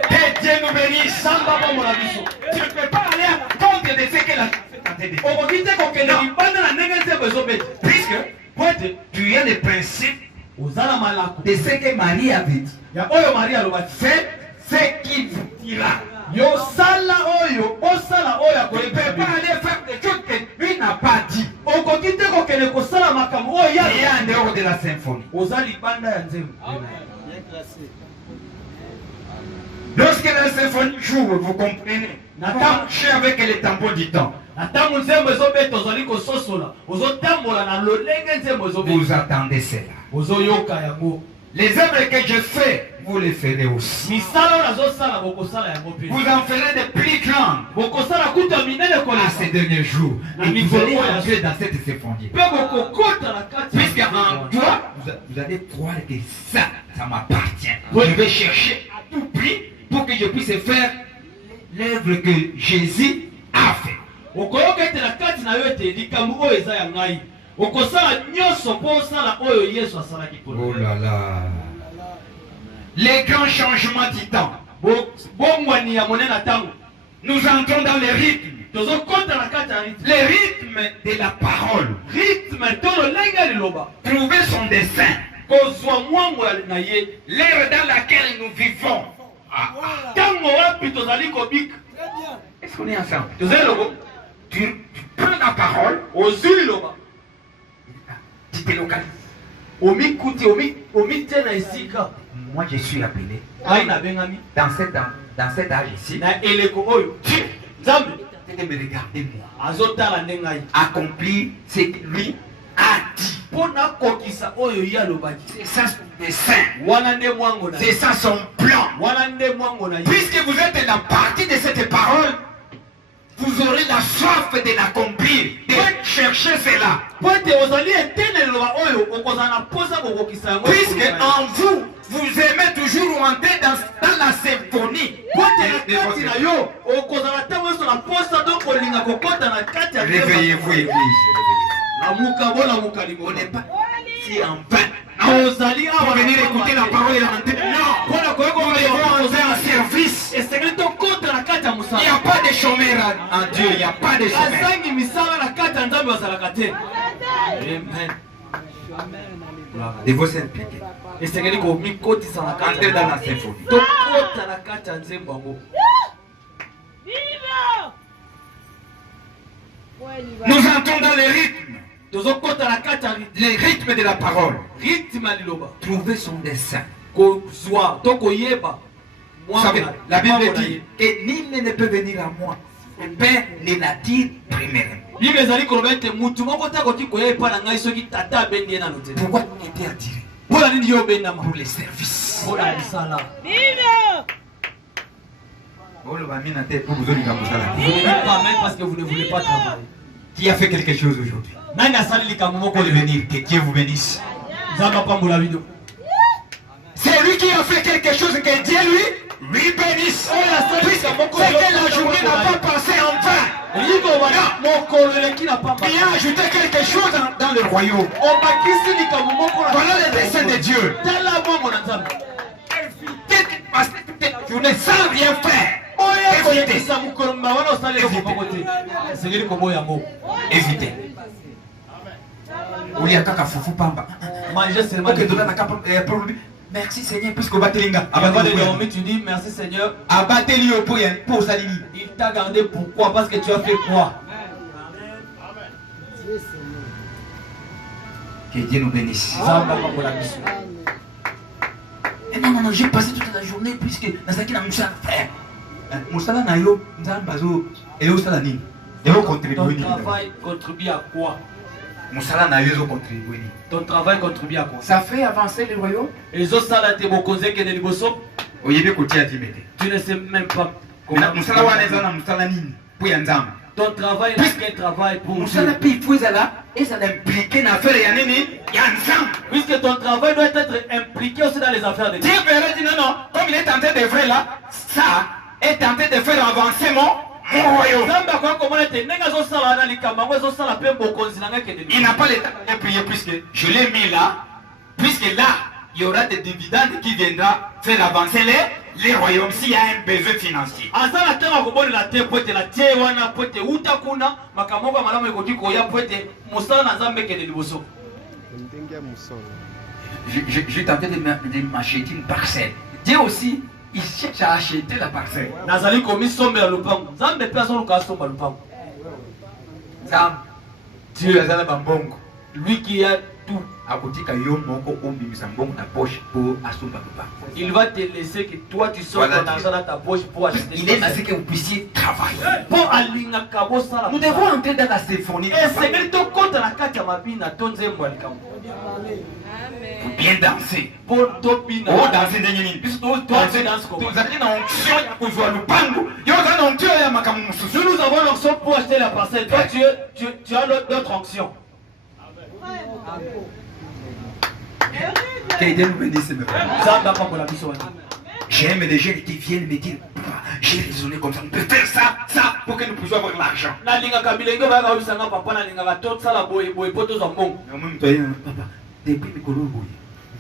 Que Dieu nous bénisse. Tu ne peux pas aller à contre de ce que la puisque tu as le principe de ce que Marie a dit. Faites ce qu'il vous dira. Tu ne peux pas aller faire des choses que lui n'a pas dit. Et en dehors de la symphonie. Lorsque la symphonie joue, vous comprenez. Marchez avec les tampons du temps. Vous attendez cela. Les œuvres que je fais, vous les ferez aussi. Vous en ferez de plus grandes à ces derniers jours. Et vous allez entrer dans cette symphonie. Puisque en toi, vous allez croire que ça m'appartient. Je vais chercher à tout prix pour que je puisse faire l'œuvre que Jésus a fait. Oh là là. Les grands changements du temps. Nous entrons dans le rythme. Le rythme de la parole. Trouver son dessein. L'ère dans laquelle nous vivons. Est-ce qu'on est ensemble? Tu prends la parole. Tu te localises. Moi je suis appelé dans cet âge ici. Dieu de me regarder moi. Accomplir ce que lui a dit. C'est ça son dessein. C'est ça son plan. Puisque vous êtes la partie de cette parole, vous aurez la soif de l'accomplir, de chercher cela. Puisque en vous, vous aimez toujours entrer dans la symphonie. Réveillez-vous, Église. On n'est pas ici en vain. Pour venir écouter la parole et l'entendre. Non, pour poser un service. Il n'y a pas de chômeur en Dieu. Il n'y a pas de chômeur. de vous impliquer. esengeli komikotisa na kati Entrez dans la symphonie. tokota na kati ya nzembo yango. Nous entrons dans les rythmes. Tozokota na kati ya Les rythmes de la parole. rythme ya liloba Trouver son dessein. kozwa to koyeba. Vous savez, la Bible dit que nul ne peut venir à moi. Le Père ne l'attire premièrement. Bible ezali koloba ete mutu moko te akoki koya epai na ngai soki tata abendi ye nano te. Pourquoi il était attiré? Mpola nini yo obendama? Pour les services. Mpola lisala. Oh, le bami na tête pour vous donner comme ça. Vous ne dites pas même parce que vous ne voulez pas travailler. Qui a fait quelque chose aujourd'hui? Nani asali likambo moko Pour le venir, que Dieu vous bénisse. Zamba pambola bino. C'est lui qui a fait quelque chose que Dieu lui bénisse. Puisque la journée n'a pas passé en vain. Ligo wana mokolo eleki na pamba. Il a ajouté quelque chose dans le royaume. Obakisi likambo moko na. Voilà le dessein de Dieu. Tala bongo na Nzambe. Parce que toute journée sans rien faire. Oya Évitez. kolekisa mokolo mba wana osali eloko moko te. Esengeli koboya yango. Évitez. Ou il y a kaka fufu pamba. Manger seulement. Ok, donne la capa pour lui. Merci Seigneur, puisque vous battez l'inga. Avant de dormir, tu dis merci Seigneur. Abattez l'io pour salini. Il t'a gardé pourquoi? Parce que tu as fait quoi? Que Dieu nous bénisse. Zamba pambola biso. Et non, j'ai passé toute la journée puisque Nazaki na Moussa frère. Moussa na yo, Nzambazo, et yo salani. Et yo contribuer. Ton travail contribue à quoi? Moussa na yo contribuer. Ton travail contribue à quoi? Ça fait avancer le royaume. Les autres salades de Bokonze qui est liboso. Oyebe kotia dimete. Tu ne sais même pas Comment Moussa wana ezana Moussa nini? Pour Nzamba. ton travail là, quel travail pour Moussa na pi pour ezala et ça impliqué na affaire ya nini? Ya Nzamba. puisque ton travail doit être impliqué aussi dans les affaires de Dieu. Dieu verra dit non, comme il est tenté de faire là, ça est tenté de faire avancer mon royaume. Zamba kwa komona te nenga zo sala na likamba ngo zo sala pe Bokonzi na ngake de. Il n'a pas le temps de prier puisque je l'ai mis là, puisque là, il y aura des dividendes qui viendra faire avancer les royaumes s'il y a un besoin financier. Azala tanga kobona la te pote la te wana pote uta kuna makamoko malamu ekoti koya pote mosala na Nzambe ke de liboso. J'ai tenté de m'acheter une parcelle. Dieu aussi, il cherche à acheter la parcelle. Nazali komi sombe ya lupango. Nzambe pe azo luka somba lupango. Dieu est dans bambongo. Lui qui a tout. Il va te laisser que toi tu sors ton argent dans ta poche pour acheter. Il est assez que vous puissiez travailler. Pour alinga kabo sala. Nous devons entrer dans la symphonie. Et c'est to kota na kati ya mabina tonze mwalikambo. Pour bien danser. Pour topina. Oh, danser ndenge puisque toi danser dans ce qu'on vous avez une onction ya kuzwa lupango. Yo za onction ya makamu mususu. Nous avons l'onction pour acheter la parcelle. Toi tu as l'autre onction. Que Dieu nous bénisse. J'aime les jeunes qui viennent me dire, j'ai raisonné comme ça, on peut faire ça, pour que nous puissions avoir l'argent. Depuis le colon,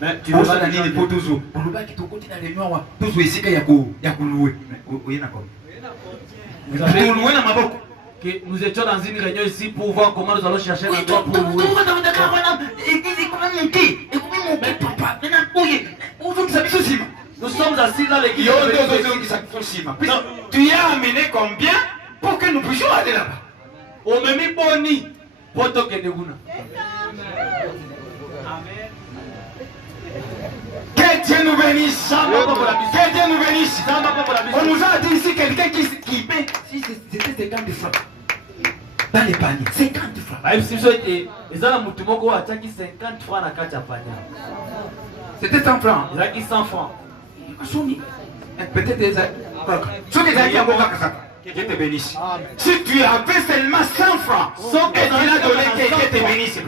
mais tu vas aller les potos, pour le bas qui te continue à les noirs, tous ici qu'il y a louer. Vous avez loué dans ma boque. Nous étions dans une réunion ici pour voir comment nous allons chercher un endroit pour louer. Nous sommes assis dans l'église. Tu as amené combien pour que nous puissions aller là-bas? On me met boni. Poto Keneguna. Que Dieu nous bénisse. Que Dieu nous bénisse. On nous a dit ici quelqu'un qui paie. Si c'était 50 francs. Dans les paniers. 50 francs. C'était 100 francs. Il a dit 100 francs. Peut-être des Dieu te bénisse. Si tu avais seulement 100 francs, et tu l'as donné, que te bénisse.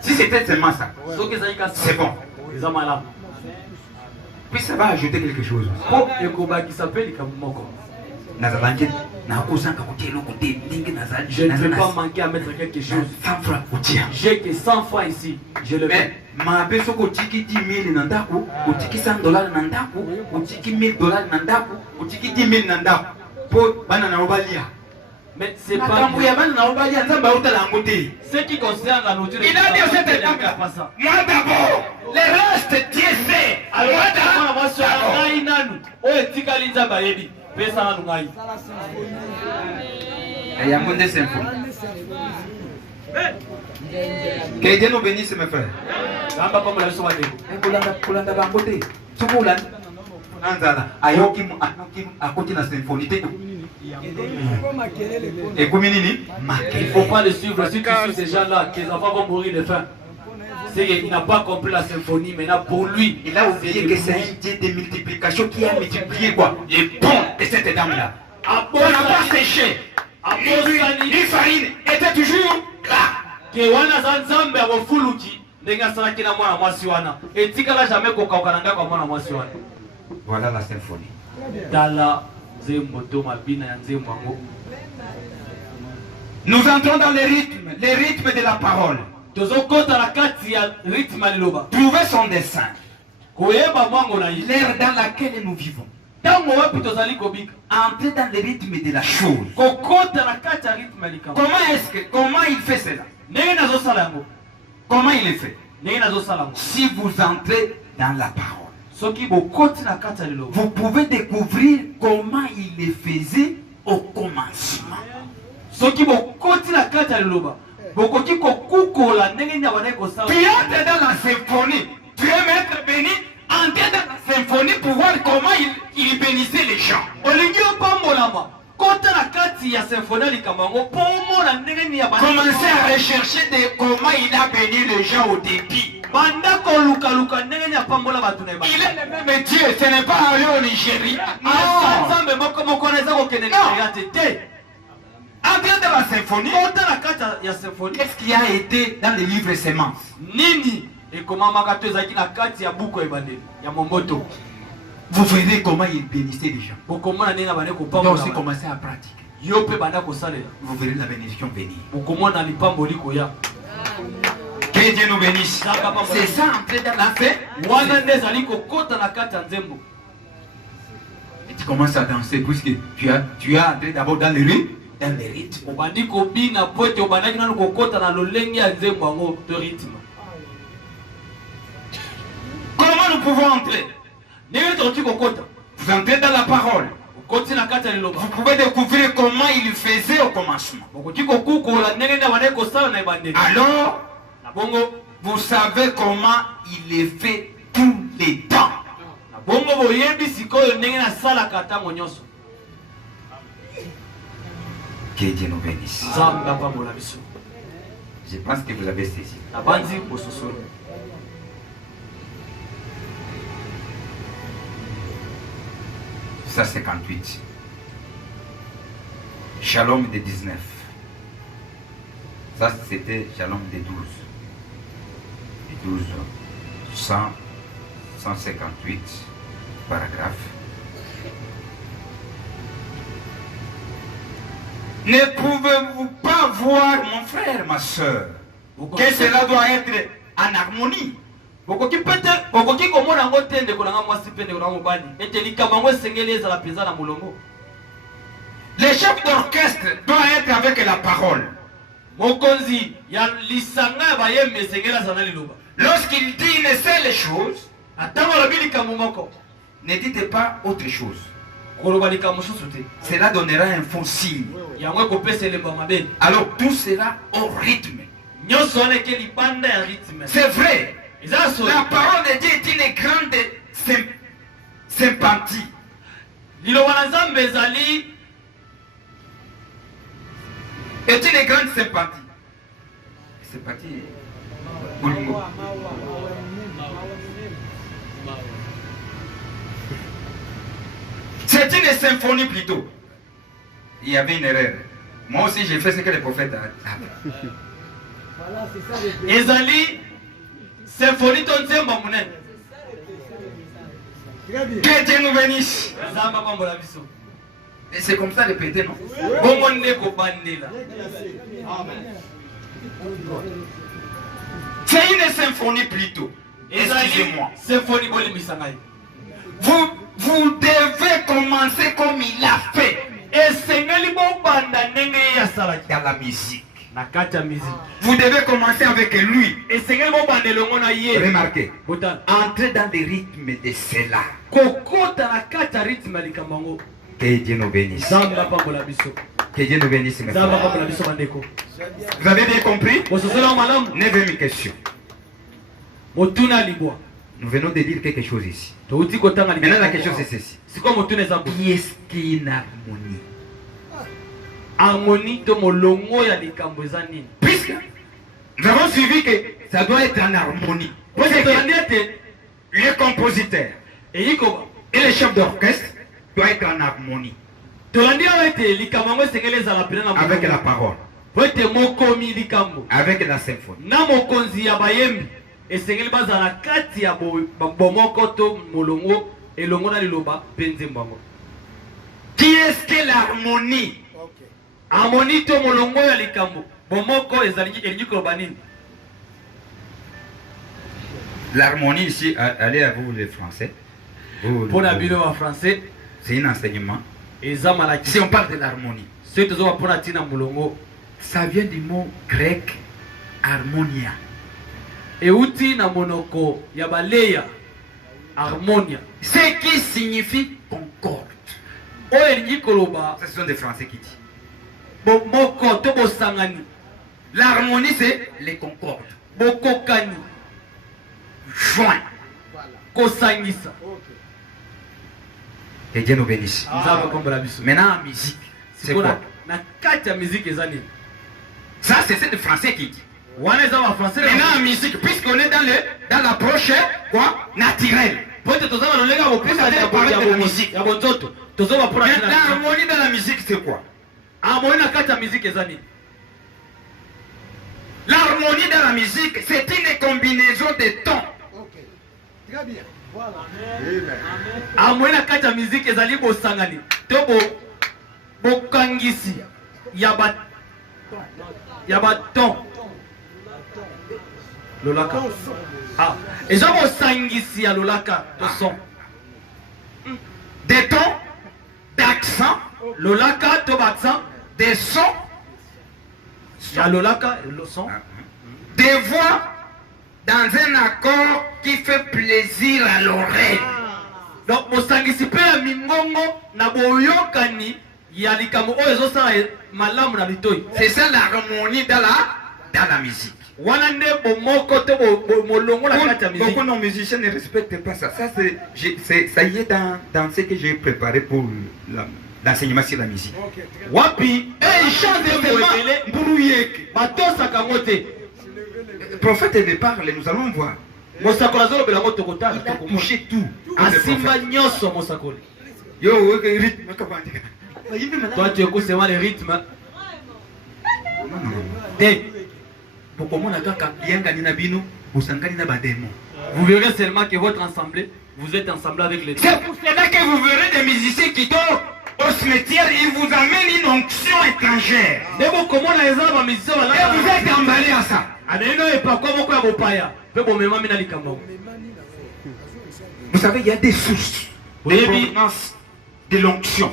Si c'était seulement ça, c'est bon. Puis ça va ajouter quelque chose. Je ne vais pas manquer à mettre quelque chose. 100 francs. J'ai que 100 francs ici. Je le mets. Mais si tu 10 000 nandaku, tu 100 dollars nandaku, tu 1000 dollars nandaku, tu 10 000 nandaku. Pour banana obalia. Mais c'est pas ce qui concerne la nourriture. Il a dit à cette époque, moi d'abord, le reste Dieu sait. Alors, Moi que Dieu nous bénisse, mes frères. Ayoki akoti na symphonie. Et comme il ne faut pas le suivre. Si tu suis ces gens-là, tes enfants vont mourir de faim. Il n'a pas compris la symphonie, mais là pour lui, il a oublié que c'est un Dieu de multiplication qui a multiplié quoi? Les ponts de cette dame-là. On n'a pas séché. Une farine était toujours là. Voilà la symphonie. Nous entrons dans les rythmes de la parole. Trouver son dessein. L'ère dans laquelle nous vivons. Entrer dans le rythme de la chose. Comment il fait cela? Comment il le fait? Si vous entrez dans la parole, vous pouvez découvrir comment il le faisait au commencement. Tu entres dans la symphonie. Tu es maître béni. Entrer dans la symphonie pour voir comment il bénissait les gens. Commencez à rechercher comment il a béni les gens au début. Il est le même Dieu, ce n'est pas aller au Nigeria. Entrer dans la symphonie. Qu'est-ce qui a été dans le livre Semences? Vous verrez comment il bénissait les gens. Donc aussi commencer à pratiquer. Vous verrez la bénédiction venir. Que Dieu nous bénisse. C'est ça, entrer dans la fête. Et tu commences à danser puisque tu as entré d'abord dans le rythme. Comment nous pouvons entrer? Vous entrez dans la parole. Vous pouvez découvrir comment il faisait au commencement. Alors, vous savez comment il le fait tous les temps. Que Dieu nous bénisse. Je pense que vous avez saisi. Ça 58. Shalom de 19. Ça c'était Shalom de 12. Et 12. 158 paragraphes. Ne pouvez-vous pas voir, mon frère, ma soeur, que cela doit être en harmonie? Le chef d'orchestre doit être avec la parole. Lorsqu'il dit une seule chose, ne dites pas autre chose. Cela donnera un faux signe. Alors tout sera au rythme. C'est vrai. La parole de Dieu est une grande sympathie. Est une grande sympathie. Sympathie. C'est une symphonie plutôt. Il y avait une erreur. Moi aussi j'ai fait ce que les prophètes ont. Ezali symphonie ton zemba munen. Que Dieu nous bénisse. Et c'est comme ça répété, non? C'est une symphonie plutôt. Excusez-moi. Vous devez commencer comme il a fait. dans la musique. musique. Vous devez commencer avec lui. Remarquez. Entrez dans des rythmes de cela. Que Dieu nous bénisse. Que Dieu nous bénisse. Mes frères. Vous avez bien compris? 9e question. Nous venons de dire quelque chose ici. Maintenant la question c'est ceci. Qui est-ce qui est une harmonie? Puisque nous avons suivi que ça doit être en harmonie. Le compositeur et le chef d'orchestre doivent être en harmonie avec la parole, avec la symphonie. Qui est-ce que l'harmonie? L'harmonie ici, allez à vous les Français. C'est un enseignement. Si on parle de l'harmonie, ça vient du mot grec harmonia. Ce qui signifie concorde. Ce sont des Français qui disent. L'harmonie c'est les concordes. Joint. Et Dieu nous bénisse. Maintenant en musique, c'est quoi? Ça c'est des Français qui dit. Maintenant en musique, puisqu'on est dans l'approche quoi? Naturelle. L'harmonie dans la musique c'est quoi? L'harmonie dans la musique c'est une combinaison de tons. Très bien. Voilà. Lolaka. Ah, et j'avais sangisi à Lolaka de son. Des tons d'accent, Lolaka to accent, des sons, ya Lolaka le son, des voix dans un accord qui fait plaisir à l'oreille. Donc mo sangisi pe ya mingongo na boyokani ya likamo oyo sa malamu na litoi. C'est ça l'harmonie dans la musique. Beaucoup de musiciens ne respectent pas ça. Ça y est dans ce que j'ai préparé pour l'enseignement sur la musique. Wapi, ils chantent le prophète veut parler, nous allons voir. Il a touché tout. Yo, rythme. Toi, tu écoutes seulement le rythme. Vous verrez seulement que votre assemblée, vous êtes ensemble avec les deux. C'est pour cela que vous verrez des musiciens qui tombent au cimetière, ils vous amènent une onction étrangère. Et vous êtes emballé à ça. Vous savez, il y a des sources de provenance de l'onction.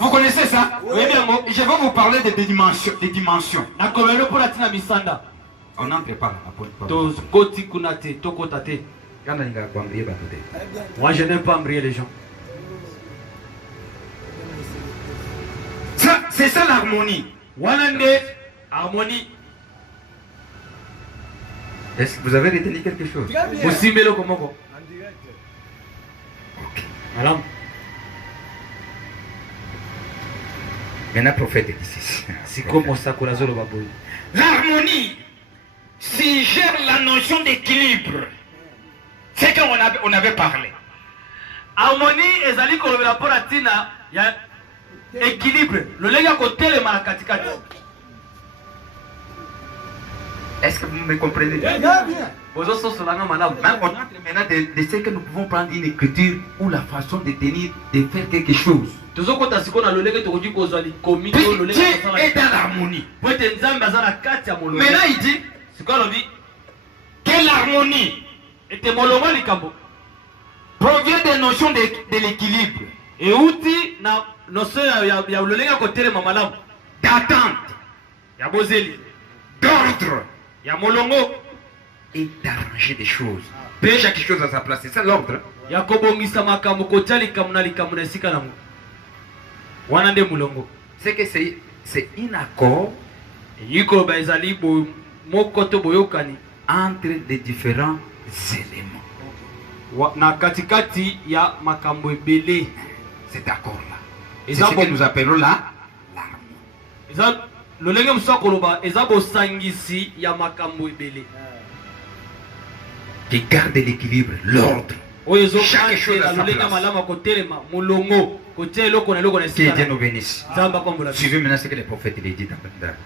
Vous connaissez ça? Oui, je vais vous parler des dimensions. On n'entre pas là. Moi, je n'aime pas embrayer les gens. C'est ça l'harmonie. Harmonie. Est-ce que vous avez retenu quelque chose? Aussi, mais le comment? Voilà. Maintenant, prophète ici. C'est comme ça que l'harmonie suggère la notion d'équilibre. C'est qu'on avait parlé. Harmonie et zali ko la poratina ya équilibre. Le lega côté le malakatikati. Est-ce que vous me comprenez? Bien. Maintenant, de ce que nous pouvons prendre une écriture ou la façon de tenir, de faire quelque chose. Dieu est dans l'harmonie. Maintenant, il dit que l'harmonie provient des notions de l'équilibre, euti na notion ya ulolenga kotelema malamu, d'attente, ya bozeli, d'ordre ya molongo, et d'arranger des choses. Payer chaque chose à sa place, c'est ça l'ordre. ya kobongisa makambo kotali kamuna likamuna esika nango. Wana nde mulongo. C'est que c'est un accord Yiko ba ezali bo moko to boyokani entre les différents éléments. Na katikati ya makambo ebele. Cet accord-là. C'est ce que nous appelons l'harmonie. Eza lolenge musa koloba eza bo sangisi ya makambo ebele. Qui garde l'équilibre, l'ordre. Chaque chose à sa place. Que Dieu nous bénisse. Suivez maintenant ce que le prophète dit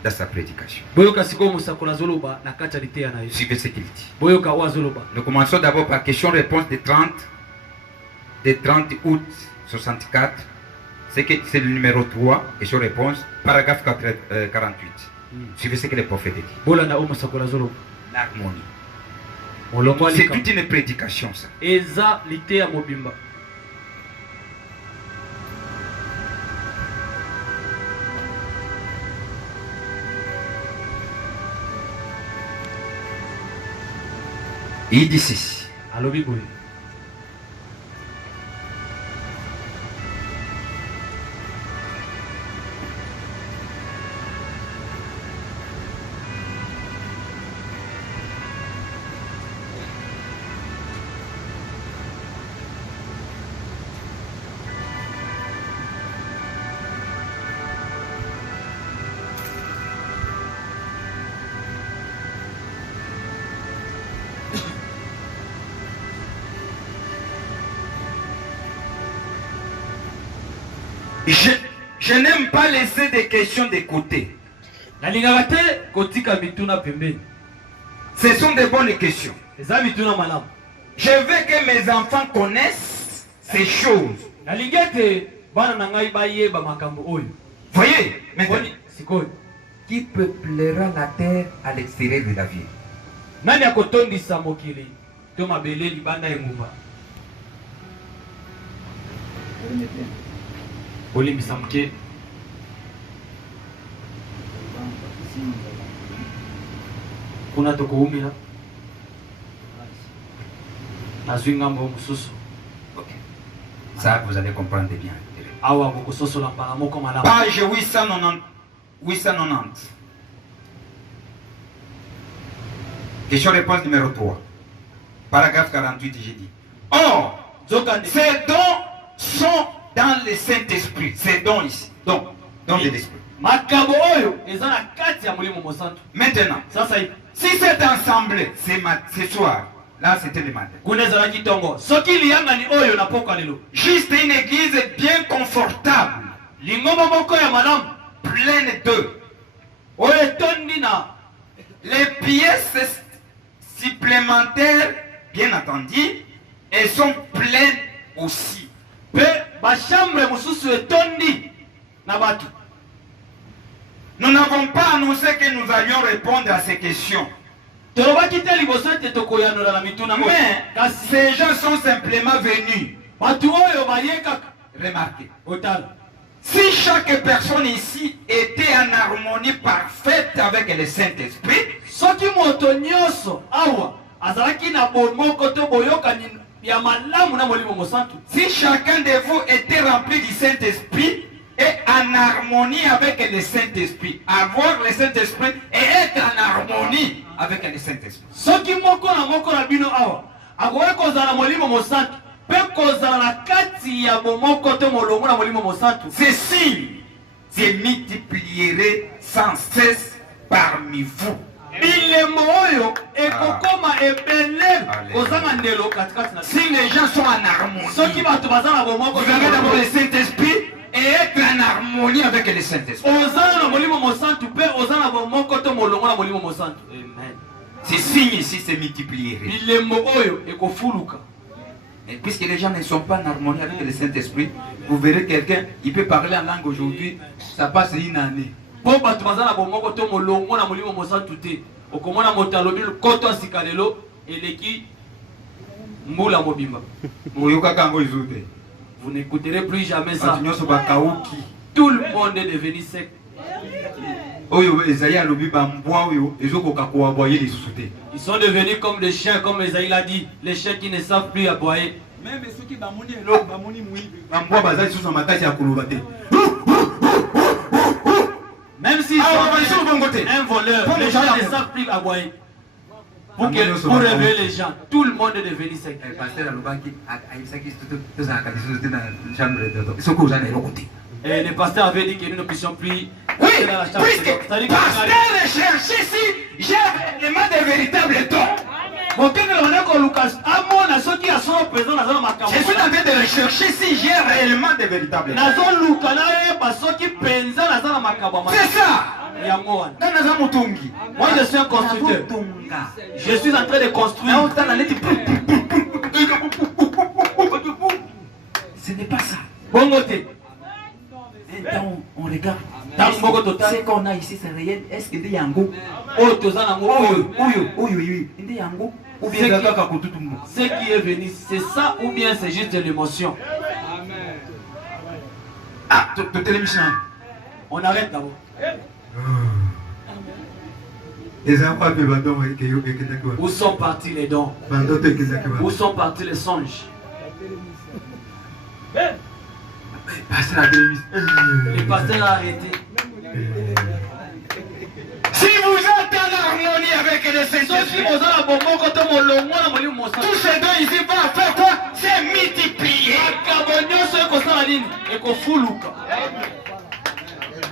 dans sa prédication. Suivez ce qu'il dit. Nous commençons d'abord par question-réponse de 30 août 64. C'est le numéro 3, question-réponse, paragraphe 48. Suivez ce que le prophète dit. L'harmonie. C'est toute une prédication, ça. Eza lite ya mobimba. Il dit ceci. Alobi boye. Je n'aime pas laisser des questions de côté. Ce sont des bonnes questions. Je veux que mes enfants connaissent ces choses. Voyez, maintenant, qui peuplera la terre à l'extérieur de la ville? Bolimbisa mke kuna tokoumila nazwi ngambo mususu. Ça, vous allez comprendre bien. Awa bokososola mbala moko malamu. Page 890. Question-réponse numéro 3. Paragraphe 48, j'ai dit. Or, ces dons sont dans le Saint-Esprit. Ces dons ici. Dons de l'Esprit. Maintenant, si c'est assemblée, ce soir, là c'était le matin. Juste une église bien confortable, pleine d'eux. Les pièces supplémentaires, bien entendu, elles sont pleines aussi. Nous n'avons pas annoncé que nous allions répondre à ces questions. Mais ces gens sont simplement venus. Remarquez. Si chaque personne ici était en harmonie parfaite avec le Saint-Esprit, si chacun de vous était rempli du Saint-Esprit et en harmonie avec le Saint-Esprit, avoir le Saint-Esprit et être en harmonie avec le Saint-Esprit. Ceci se multiplierait sans cesse parmi vous. Si les gens sont en harmonie, vous avez d'abord le Saint-Esprit et être en harmonie avec le Saint-Esprit. Ces signes ici se multiplieraient. Et puisque les gens ne sont pas en harmonie avec le Saint-Esprit, vous verrez quelqu'un, il peut parler en langue aujourd'hui, ça passe une année. Mbula mobimba. Vous n'écouterez plus jamais ça. Tout le monde est devenu sec. Ils sont devenus comme des chiens, comme Esaïe l'a dit. Les chiens qui ne savent plus aboyer. Même ceux qui même s'ils sont un voleur, les gens ne savent plus aboyer. Pour réveiller les gens, tout le monde est devenu sec. Et le pasteur avait dit que nous ne puissions plus. Oui, puisque le pasteur recherche ici, j'ai l'élément de véritable temps. Je suis en train de rechercher si j'ai réellement de véritable temps. C'est ça. Moi je suis un constructeur. Je suis en train de construire. Ce n'est pas ça. Bon côté. On regarde. Ce qu'on a ici, c'est réel. Est-ce que c'est Yango? Ce qui est venu, c'est ça ou bien c'est juste de l'émotion? Ah, on arrête d'abord. Où sont partis les dons? Où sont partis les songes? Le pasteur a arrêté. Si vous êtes en harmonie avec le Saint-Esprit, tout ce dont ici va faire quoi? C'est multiplier.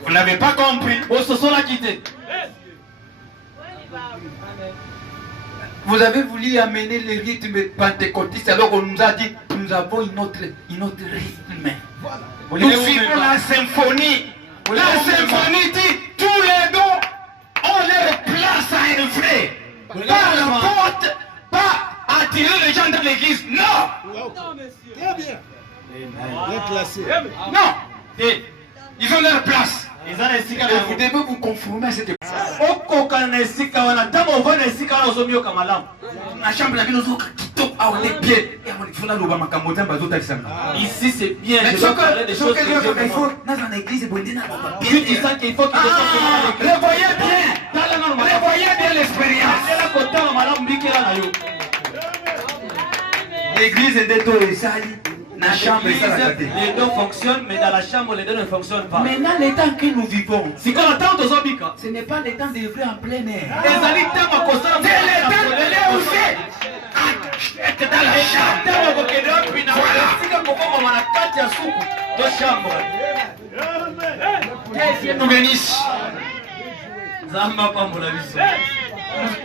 Vous n'avez pas compris. Vous avez voulu amener le rythme pentecôtiste alors qu'on nous a dit nous avons une autre rythme. Nous suivons la symphonie. La symphonie dit tous les dons ont leur place à élever. Pas la porte, pas attirer les gens dans l'église. Non. Très bien. Bien classé. Non. Ils ont leur place. Et vous devez vous conformer à cette place. La chambre la vie ici c'est bien. Je dois parler des choses que Dieu me montre. Qu'il faut qu'il revoyez bien l'expérience. L'église est détruite. La chambre, les deux fonctionnent, mais dans la chambre, les deux ne fonctionnent pas. Maintenant, le temps que nous vivons, ce n'est pas le temps d'œuvrer en plein air. C'est le temps d'aller aussi dans la chambre. Que Dieu nous bénisse.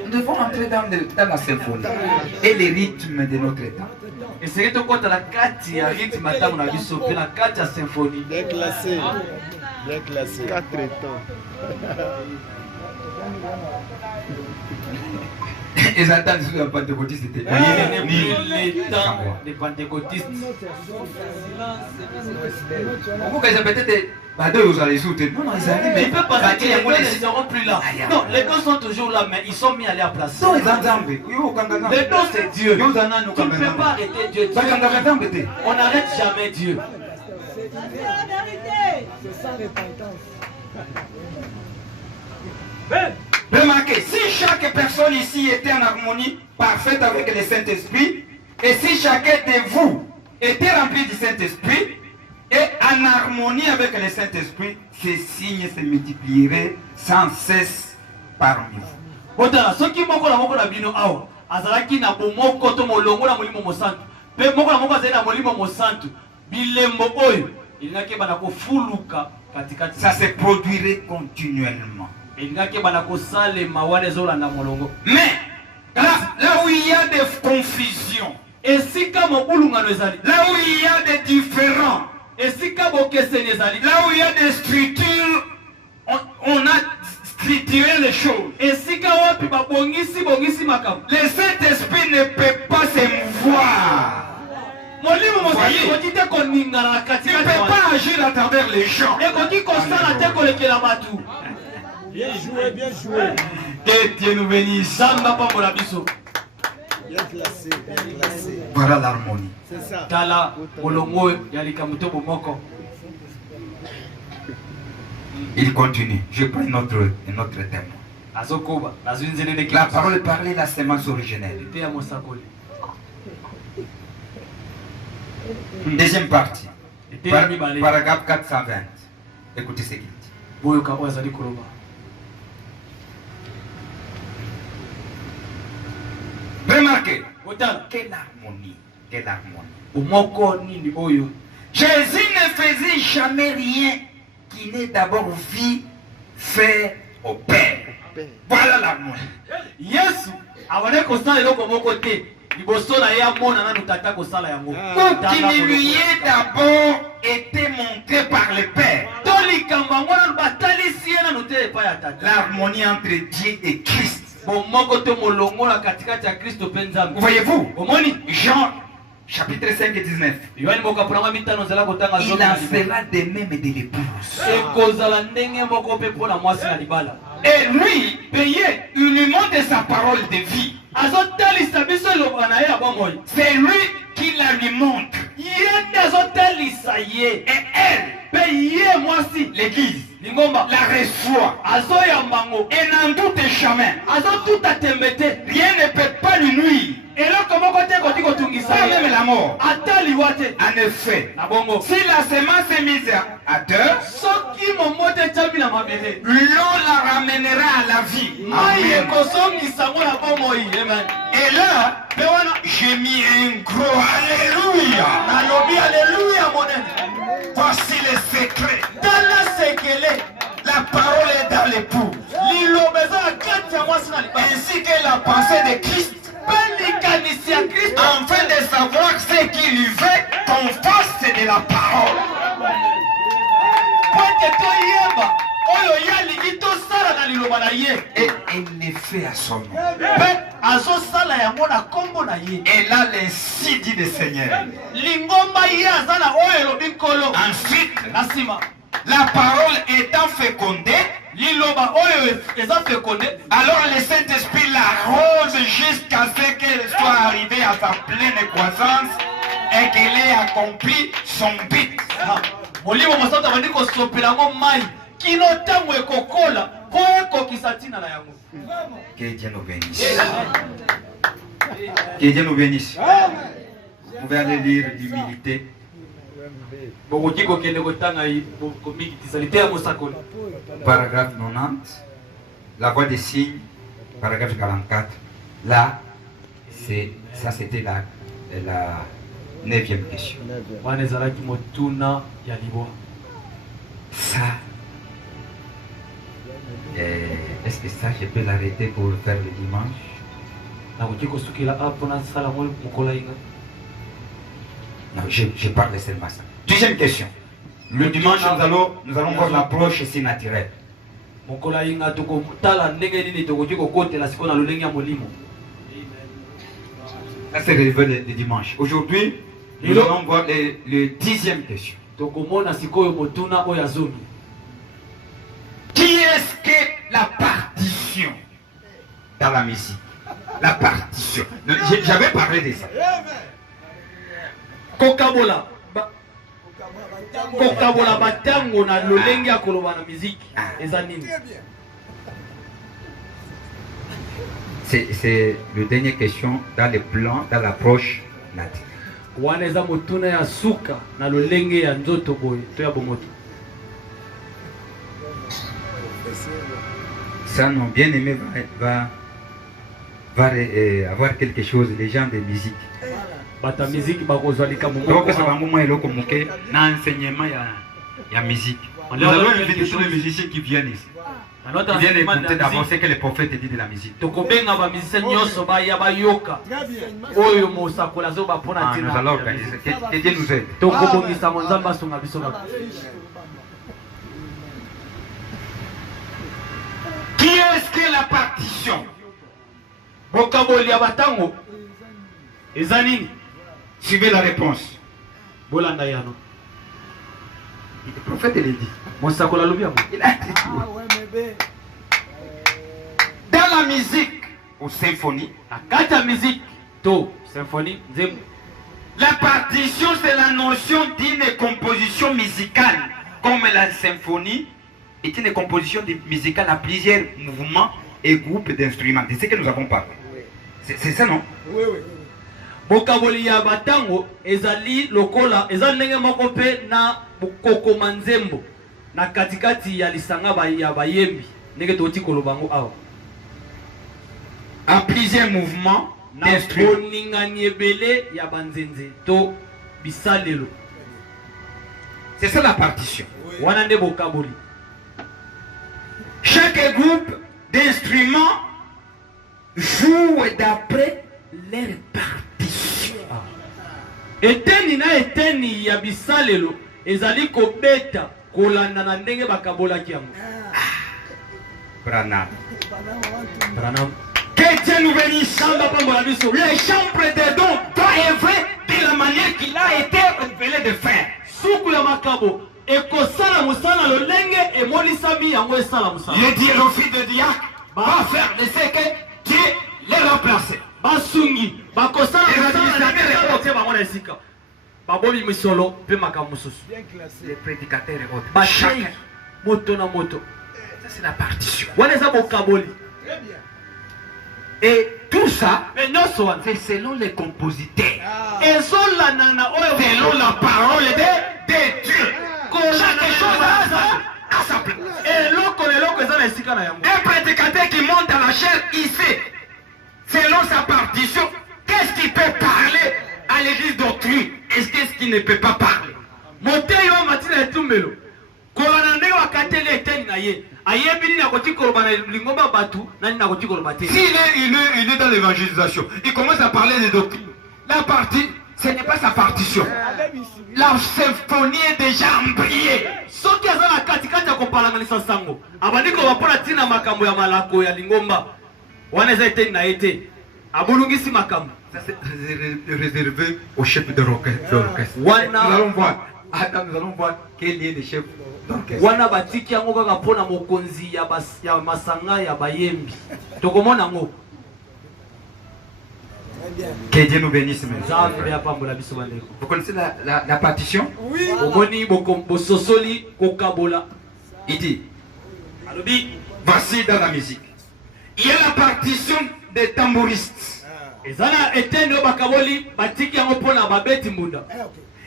Nous devons entrer dans la symphonie et les rythmes de notre état. Et c'est que quand la carte a rythme à la biso, la carte a symphonie. Bien classé. Bien classé. 4 temps. Ils attendent sur la pentecôtiste. Les temps des pentecôtistes. Pourquoi ils ont peut-être ils allaient soutenir? Non, ils allaient, mais tu peux pas dire que les ne seront plus là. Non, les dons sont toujours là, mais ils sont mis à leur place. Les dons c'est Dieu. Tu ne peux pas arrêter Dieu. On n'arrête jamais Dieu. C'est la vérité. C'est sans repentance. Remarquez, si chaque personne ici était en harmonie parfaite avec le Saint-Esprit, et si chacun de vous était rempli du Saint-Esprit, et en harmonie avec le Saint-Esprit, ces signes se multiplieraient sans cesse parmi vous. Ça se produirait continuellement. Mais là où il y a des confusions, là où il y a des différends, là où il y a des structures, on a structuré les choses. Le Saint-Esprit ne peut pas s'émouvoir. Il ne peut pas agir à travers les gens. Bien joué, bien joué. Que Dieu nous bénisse. Voilà l'harmonie. Tala molongo ya likamuto bomoko. Il continue. Je prends notre thème. Azokoba, nazunzene La parole parlée, la sémence originelle. ya mosakoli. Deuxième partie. Par, paragraphe Paragraphe 420. Écoutez ce qu'il dit. Boyo kabo azali koloba. Remarquez. Otala. Quelle harmonie. Quelle harmonie. Omoko nini oyo. Jésus ne faisait jamais rien qui n'est d'abord vu faire au Père. Voilà l'harmonie. Yesu abone kosala eloko moko te. Liboso na ya mona na tata kosala yango. Tout qui ne lui est d'abord été montré par le Père. L'harmonie entre Dieu et Christ. Voyez-vous, Jean chapitre 5 et 19. Il en sera de même de l'épouse. Et lui payait uniquement de sa parole de vie. C'est lui qui la lui montre. Et elle, l'église, la reçoit. Et n'en doute jamais. Rien ne peut pas lui nuire. Pas même la mort. En effet, si la semence est mise à terre, l'eau la ramènera à la vie. Et là, j'ai mis un gros alléluia. Voici le secret. La parole est dans l'époux. Ainsi que la pensée de Christ. Afin de savoir ce qui lui fait qu'on fasse de la parole. Et il le fait à son nom. Et là, ainsi dit le Seigneur. Ensuite, la parole étant fécondée, alors le Saint-Esprit l'arrose jusqu'à ce qu'elle soit arrivée à sa pleine croissance et qu'elle ait accompli son but. Que Dieu nous bénisse. Que Dieu nous bénisse. Vous pouvez aller lire l'humilité. Paragraphe 90, la voix des signes, paragraphe 44. Là, ça c'était la 9e question. Ça, est-ce que ça je peux l'arrêter pour le faire le dimanche? Non, je parle seulement ça. Deuxième question. Le dimanche, nous allons voir l'approche surnaturelle. Ça c'est relevé le dimanche. Aujourd'hui, nous allons voir le 10e question. Qui est-ce que la partition dans la musique? La partition. J'avais parlé de ça. C'est la dernière question dans le plan, dans l'approche naturelle. Ça, non, bien aimé va avoir quelque chose, les gens de musique. Donc, ça va enseignement il y a musique. Nous allons inviter tous les musiciens qui viennent ici. Ils viennent écouter d'abord ce que le prophète dit de la musique. Nous allons organiser. Que Dieu nous aide. Qui est-ce que la partition? Suivez la réponse. Le prophète l'a dit. Il a dit. Dans la musique ou symphonie, to symphonie nzembo. La partition, c'est la notion d'une composition musicale, comme la symphonie est une composition musicale à plusieurs mouvements et groupes d'instruments. C'est ce que nous avons parlé. C'est ça, non? Oui, oui. Bokaboli ya batango ezali lokola ezali ndenge moko pe na bokokoma nzembo na katikati ya lisanga ya bayembi ndenge toti kolobango awa. À plusieurs mouvements d'instruments. Boningani ebele ya banzenze to bisalelo. C'est ça la partition. Wana nde bokaboli. Chaque groupe d'instruments joue d'après leur partition. Eteni na eteni ya bisalelo ezali kobeta kolanda na ndenge bakabolaki yango. Branham. Branham. Que Dieu nous bénisse. Le chambre des dons doit œuvrer de la manière qu'il a été révélé de faire. Suku ya makabo ekosala musala lolenge emolisami yango esala musala. Le Dieu, le fils de diacre, va faire de ce que Dieu les remplace. Basungi bakosala musala esika babobi misolo pe makamususu. Les prédicateurs et autres. Bachai moto na moto. Ça c'est la partition. Wana eza bokaboli. Très bien. Et tout ça, Mais nyonso wana c'est selon les compositeurs. ezolanana oyo Selon la parole de Dieu. Chaque chose a sa place. eloko eza na esika na yango. Un prédicateur qui monte à la chair, il sait, selon sa partition, qu'est-ce qu'il peut parler à l'église d'autrui et qu'est-ce qu'il ne peut pas parler. Motei wa matina etumbelo kolana ndenge wakateli eteni na ye ayebi nini akoti koloba na lingomba batu nani nakoti koloba te. Il est dans l'évangélisation, il commence à parler des doctrines. La partie, ce n'est pas sa partition. La symphonie est déjà embryée. Soki aza na katikati ya kopalanganisa sango abandi koloba mpona ntina makambo ya malako ya lingomba wana eza eteni na ye te abulungisi makambo. Ça c'est réservé au chef de l'orchestre. Nous allons voir. Attends, nous allons voir quel est le chef d'orchestre. Wana batiki yango kaka mpona mokonzi ya masanga ya bayembi tokomona yango. Que Dieu nous bénisse. Nzambe apambola biso bandeko. Vous connaissez la partition? Oui. Omoni bososoli kokabola. Il dit, Alobi voici dans la musique, il y a la partition des tambouristes. ezana eteni oyo bakaboli batiki yango mpona babeti mbunda.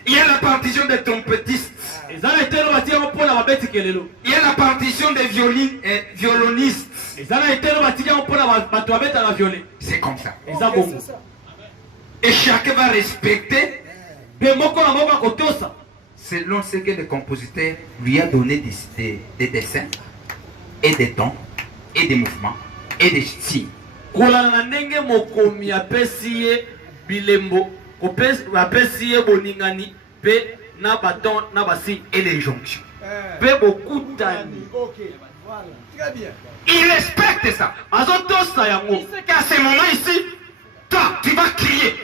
Il y a la partition des trompettistes. Ezana eteni oyo batiki yango mpona babeti kelelo. Il y a la partition des violonistes. Ezana eteni oyo batiki yango mpona bato babetaka viole. C'est comme ça. Eza bongo. Et chacun va respecter Pe moko na moko akotosa selon ce que le compositeur lui a donné des dessins et des tons et des mouvements et des signes. kolana na ndenge mokomi apesi ye bilembo apesi ye boningani pe na baton na basi Et les jonctions. pe bokutani. Ok. Voilà. Très bien. Il respecte ça. Azotosa yango. Qu'à ce moment ici, toi, tu vas crier.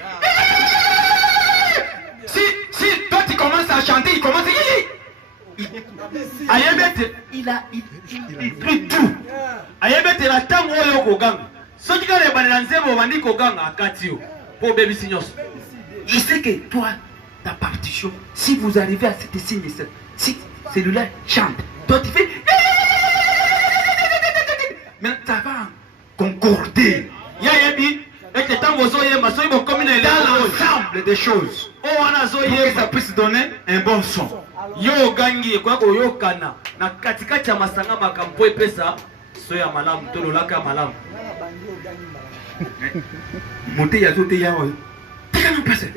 Si toi tu commences à chanter, il commence à... Il a pris tout. Ayebete la tango oyo koganga. Soki kala ebanela nzembo obandi koganga akati yo po obebisi nyonso. Il sait que toi, ta partition, si vous arrivez à cette signe, si celui-là chante, toi tu fais... Mais ça va concorder Yayebi ete tango ozoyemba soki bokomi na dans elelo l'ensemble des choses oyo wana pour que ça azoyemba puisse donner un bon son. yo ogangi ekoya koyokana na katikati ya masanga makambo po epesa so ya malamu to lolaka ya malamu. Montez yazote yawa.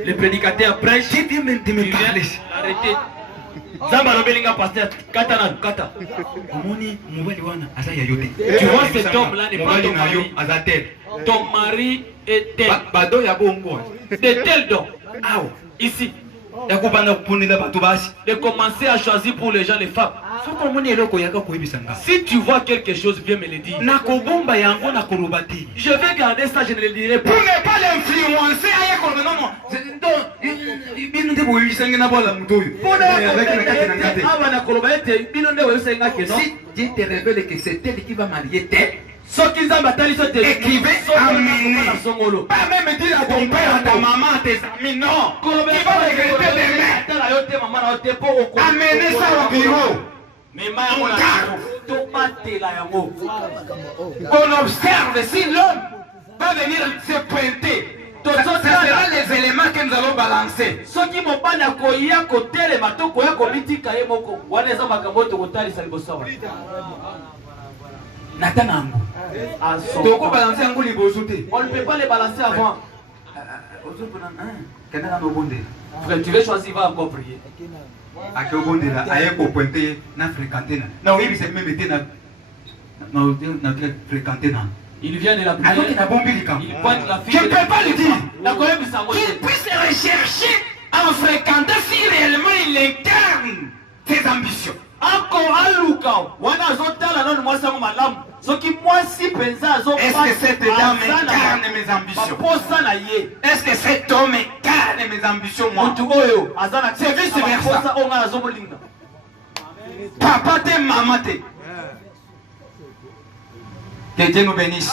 Le prédicateur prêche, Qui vient de me parler? arrêtez. Zamba lobelinga pasteur kata na kata. Omoni mobali wana aza ya yote. Tu vois cet homme là n'est pas Mobali ton na yo mari. aza tel. Ton mari est tel. Bado ya bongo. De tel don. Awa. Ici, Ya kubana kuponela bato basi. de commencer à choisir pour les gens les femmes. Soko omoni eloko yaka koyebisa nga. Si tu vois quelque chose, viens me le dire. Na kobomba yango na koloba te. Je vais garder ça, je ne le dirai pas. Pour ne pas l'influencer aya ko non non. Donc bino de boyisa ngena bola mutoyo. Ava na koloba ete bino nde oyosenga ke non. Si Dieu te révèle que c'est elle qui va marier tel Soki nzambe atali so te et qui va amener Pas même dire à ton père, à ta maman, à tes amis, non. Tu vas regretter demain. Amenez ça au bureau. On observe si l'homme va venir se pointer. Ce sera les éléments que nous allons balancer. On ne peut pas les balancer avant. Frère, tu veux choisir, va encore prier. Il vient de la prière. Il pointe la fille. Je ne peux pas le dire. Qu'il puisse rechercher en fréquentant si réellement il incarne ses ambitions. Est-ce que cette dame incarne mes ambitions? Est-ce que cet homme incarne mes ambitions? Moi, c'est vice versa. Papa te, maman te. Que Dieu nous bénisse.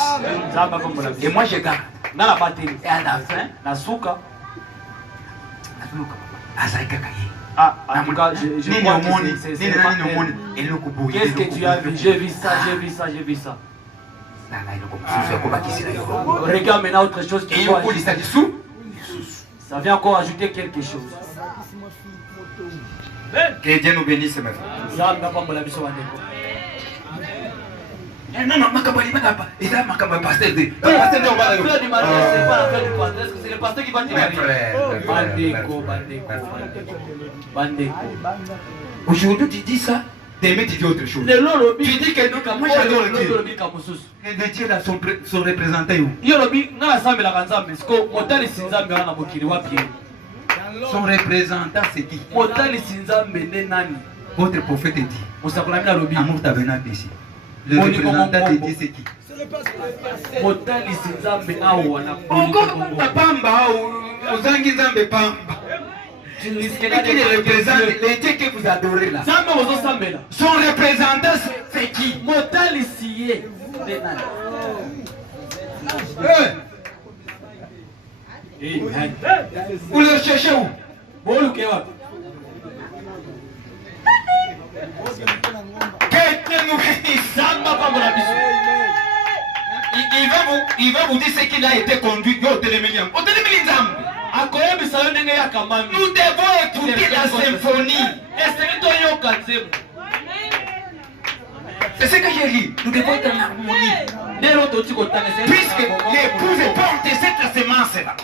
Et moi je garde. Et à la fin, en tout cas, je crois que c'est pas elle. Qu'est-ce que tu as vu? J'ai vu ça, j'ai vu ça, j'ai vu ça. Regarde maintenant autre chose qui doit ajouter. Ça vient encore ajouter quelque chose. Que Dieu nous bénisse, mes frères. Non, non, il a ma pasteur. C'est pas l'affaire du pasteur. Est-ce que c'est le pasteur qui va dire? Bandeko. Aujourd'hui, tu dis ça, demain, tu dis autre chose. Tu dis que moi j'adore le Dieu. Les dieux là sont représentés où? Son représentant, c'est qui? Votre prophète dit Amour Tabernacle ici. Le représentant te dit c'est qui? Encore Pamba ou Zangi Zambe Pamba. Qui représente les dieux que vous adorez là. Son représentant c'est qui? Vous le cherchez où? Il va vous dire ce qu'il a été conduit au Télémilium. Nous devons écouter la symphonie. C'est ce que j'ai dit. Nous devons être en harmonie. Puisque l'épouse porte cette semence-là.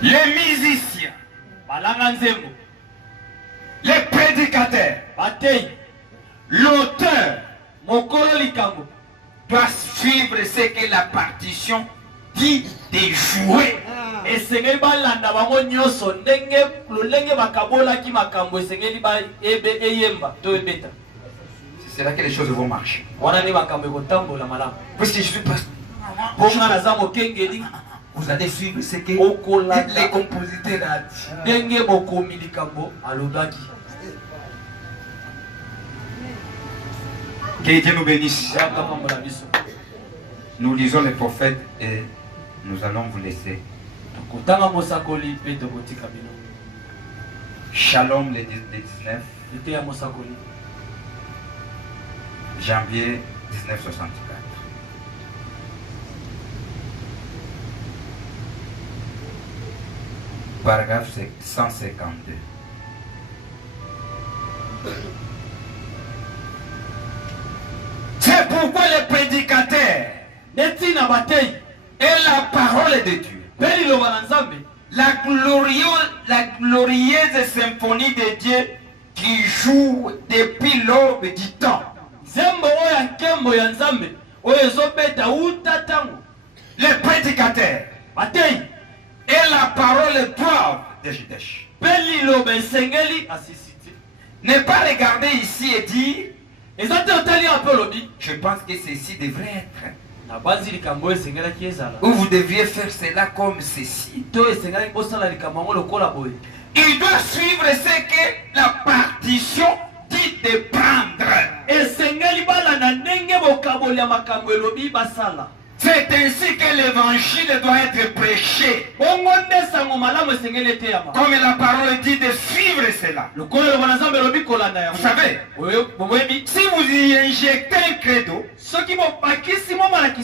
Les musiciens, les prédicateurs, l'auteur doit suivre ce que la partition dit de jouer. C'est là que les choses vont marcher. Parce que je suis pasteur. Vous allez suivre ce que les compositeurs ont dit. Que Dieu nous bénisse. Nous lisons les prophètes et nous allons vous laisser. Shalom le 19 janvier 1964. Paragraphe 152. C'est pourquoi les prédicateurs et la parole de Dieu, la glorieuse symphonie de Dieu qui joue depuis l'aube du temps. Les prédicateurs et la parole doivent ne pas regarder ici et dire je pense que ceci devrait être. Ou vous deviez faire cela comme ceci. Il doit suivre ce que la parole makambo elobi basala. C'est ainsi que l'évangile doit être prêché. Comme la parole dit de suivre cela. Vous savez, si vous y injectez un credo,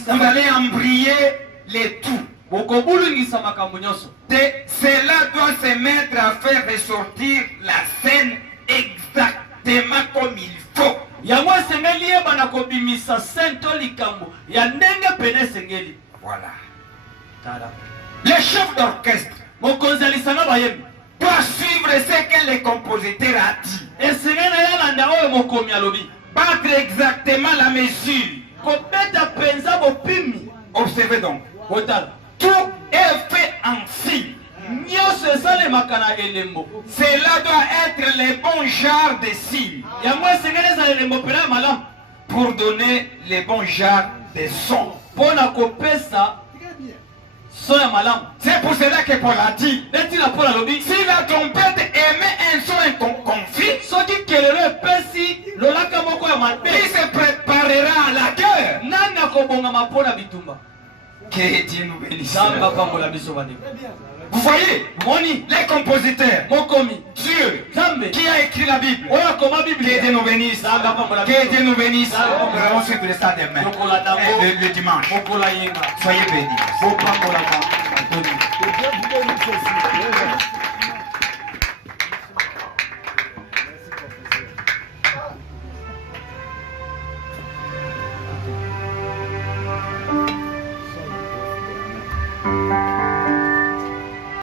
vous allez embrayer les tout. Cela doit se mettre à faire ressortir la scène exactement comme il faut. Voilà. Le chef d'orchestre doit suivre ce que le compositeur a dit. Battre exactement la mesure. Observez donc. Tout est fait en signe. Cela doit être le bon genre de signe pour donner le bon genre de son. C'est pour cela que Paul a dit, si la trompette émet un son conflit, il se préparera à la guerre. Que Dieu nous bénisse. Vous voyez, les compositeurs, Dieu qui a écrit la Bible, que Dieu nous bénisse. Que Dieu nous bénisse. Nous allons suivre ça demain, le dimanche. Soyez bénis.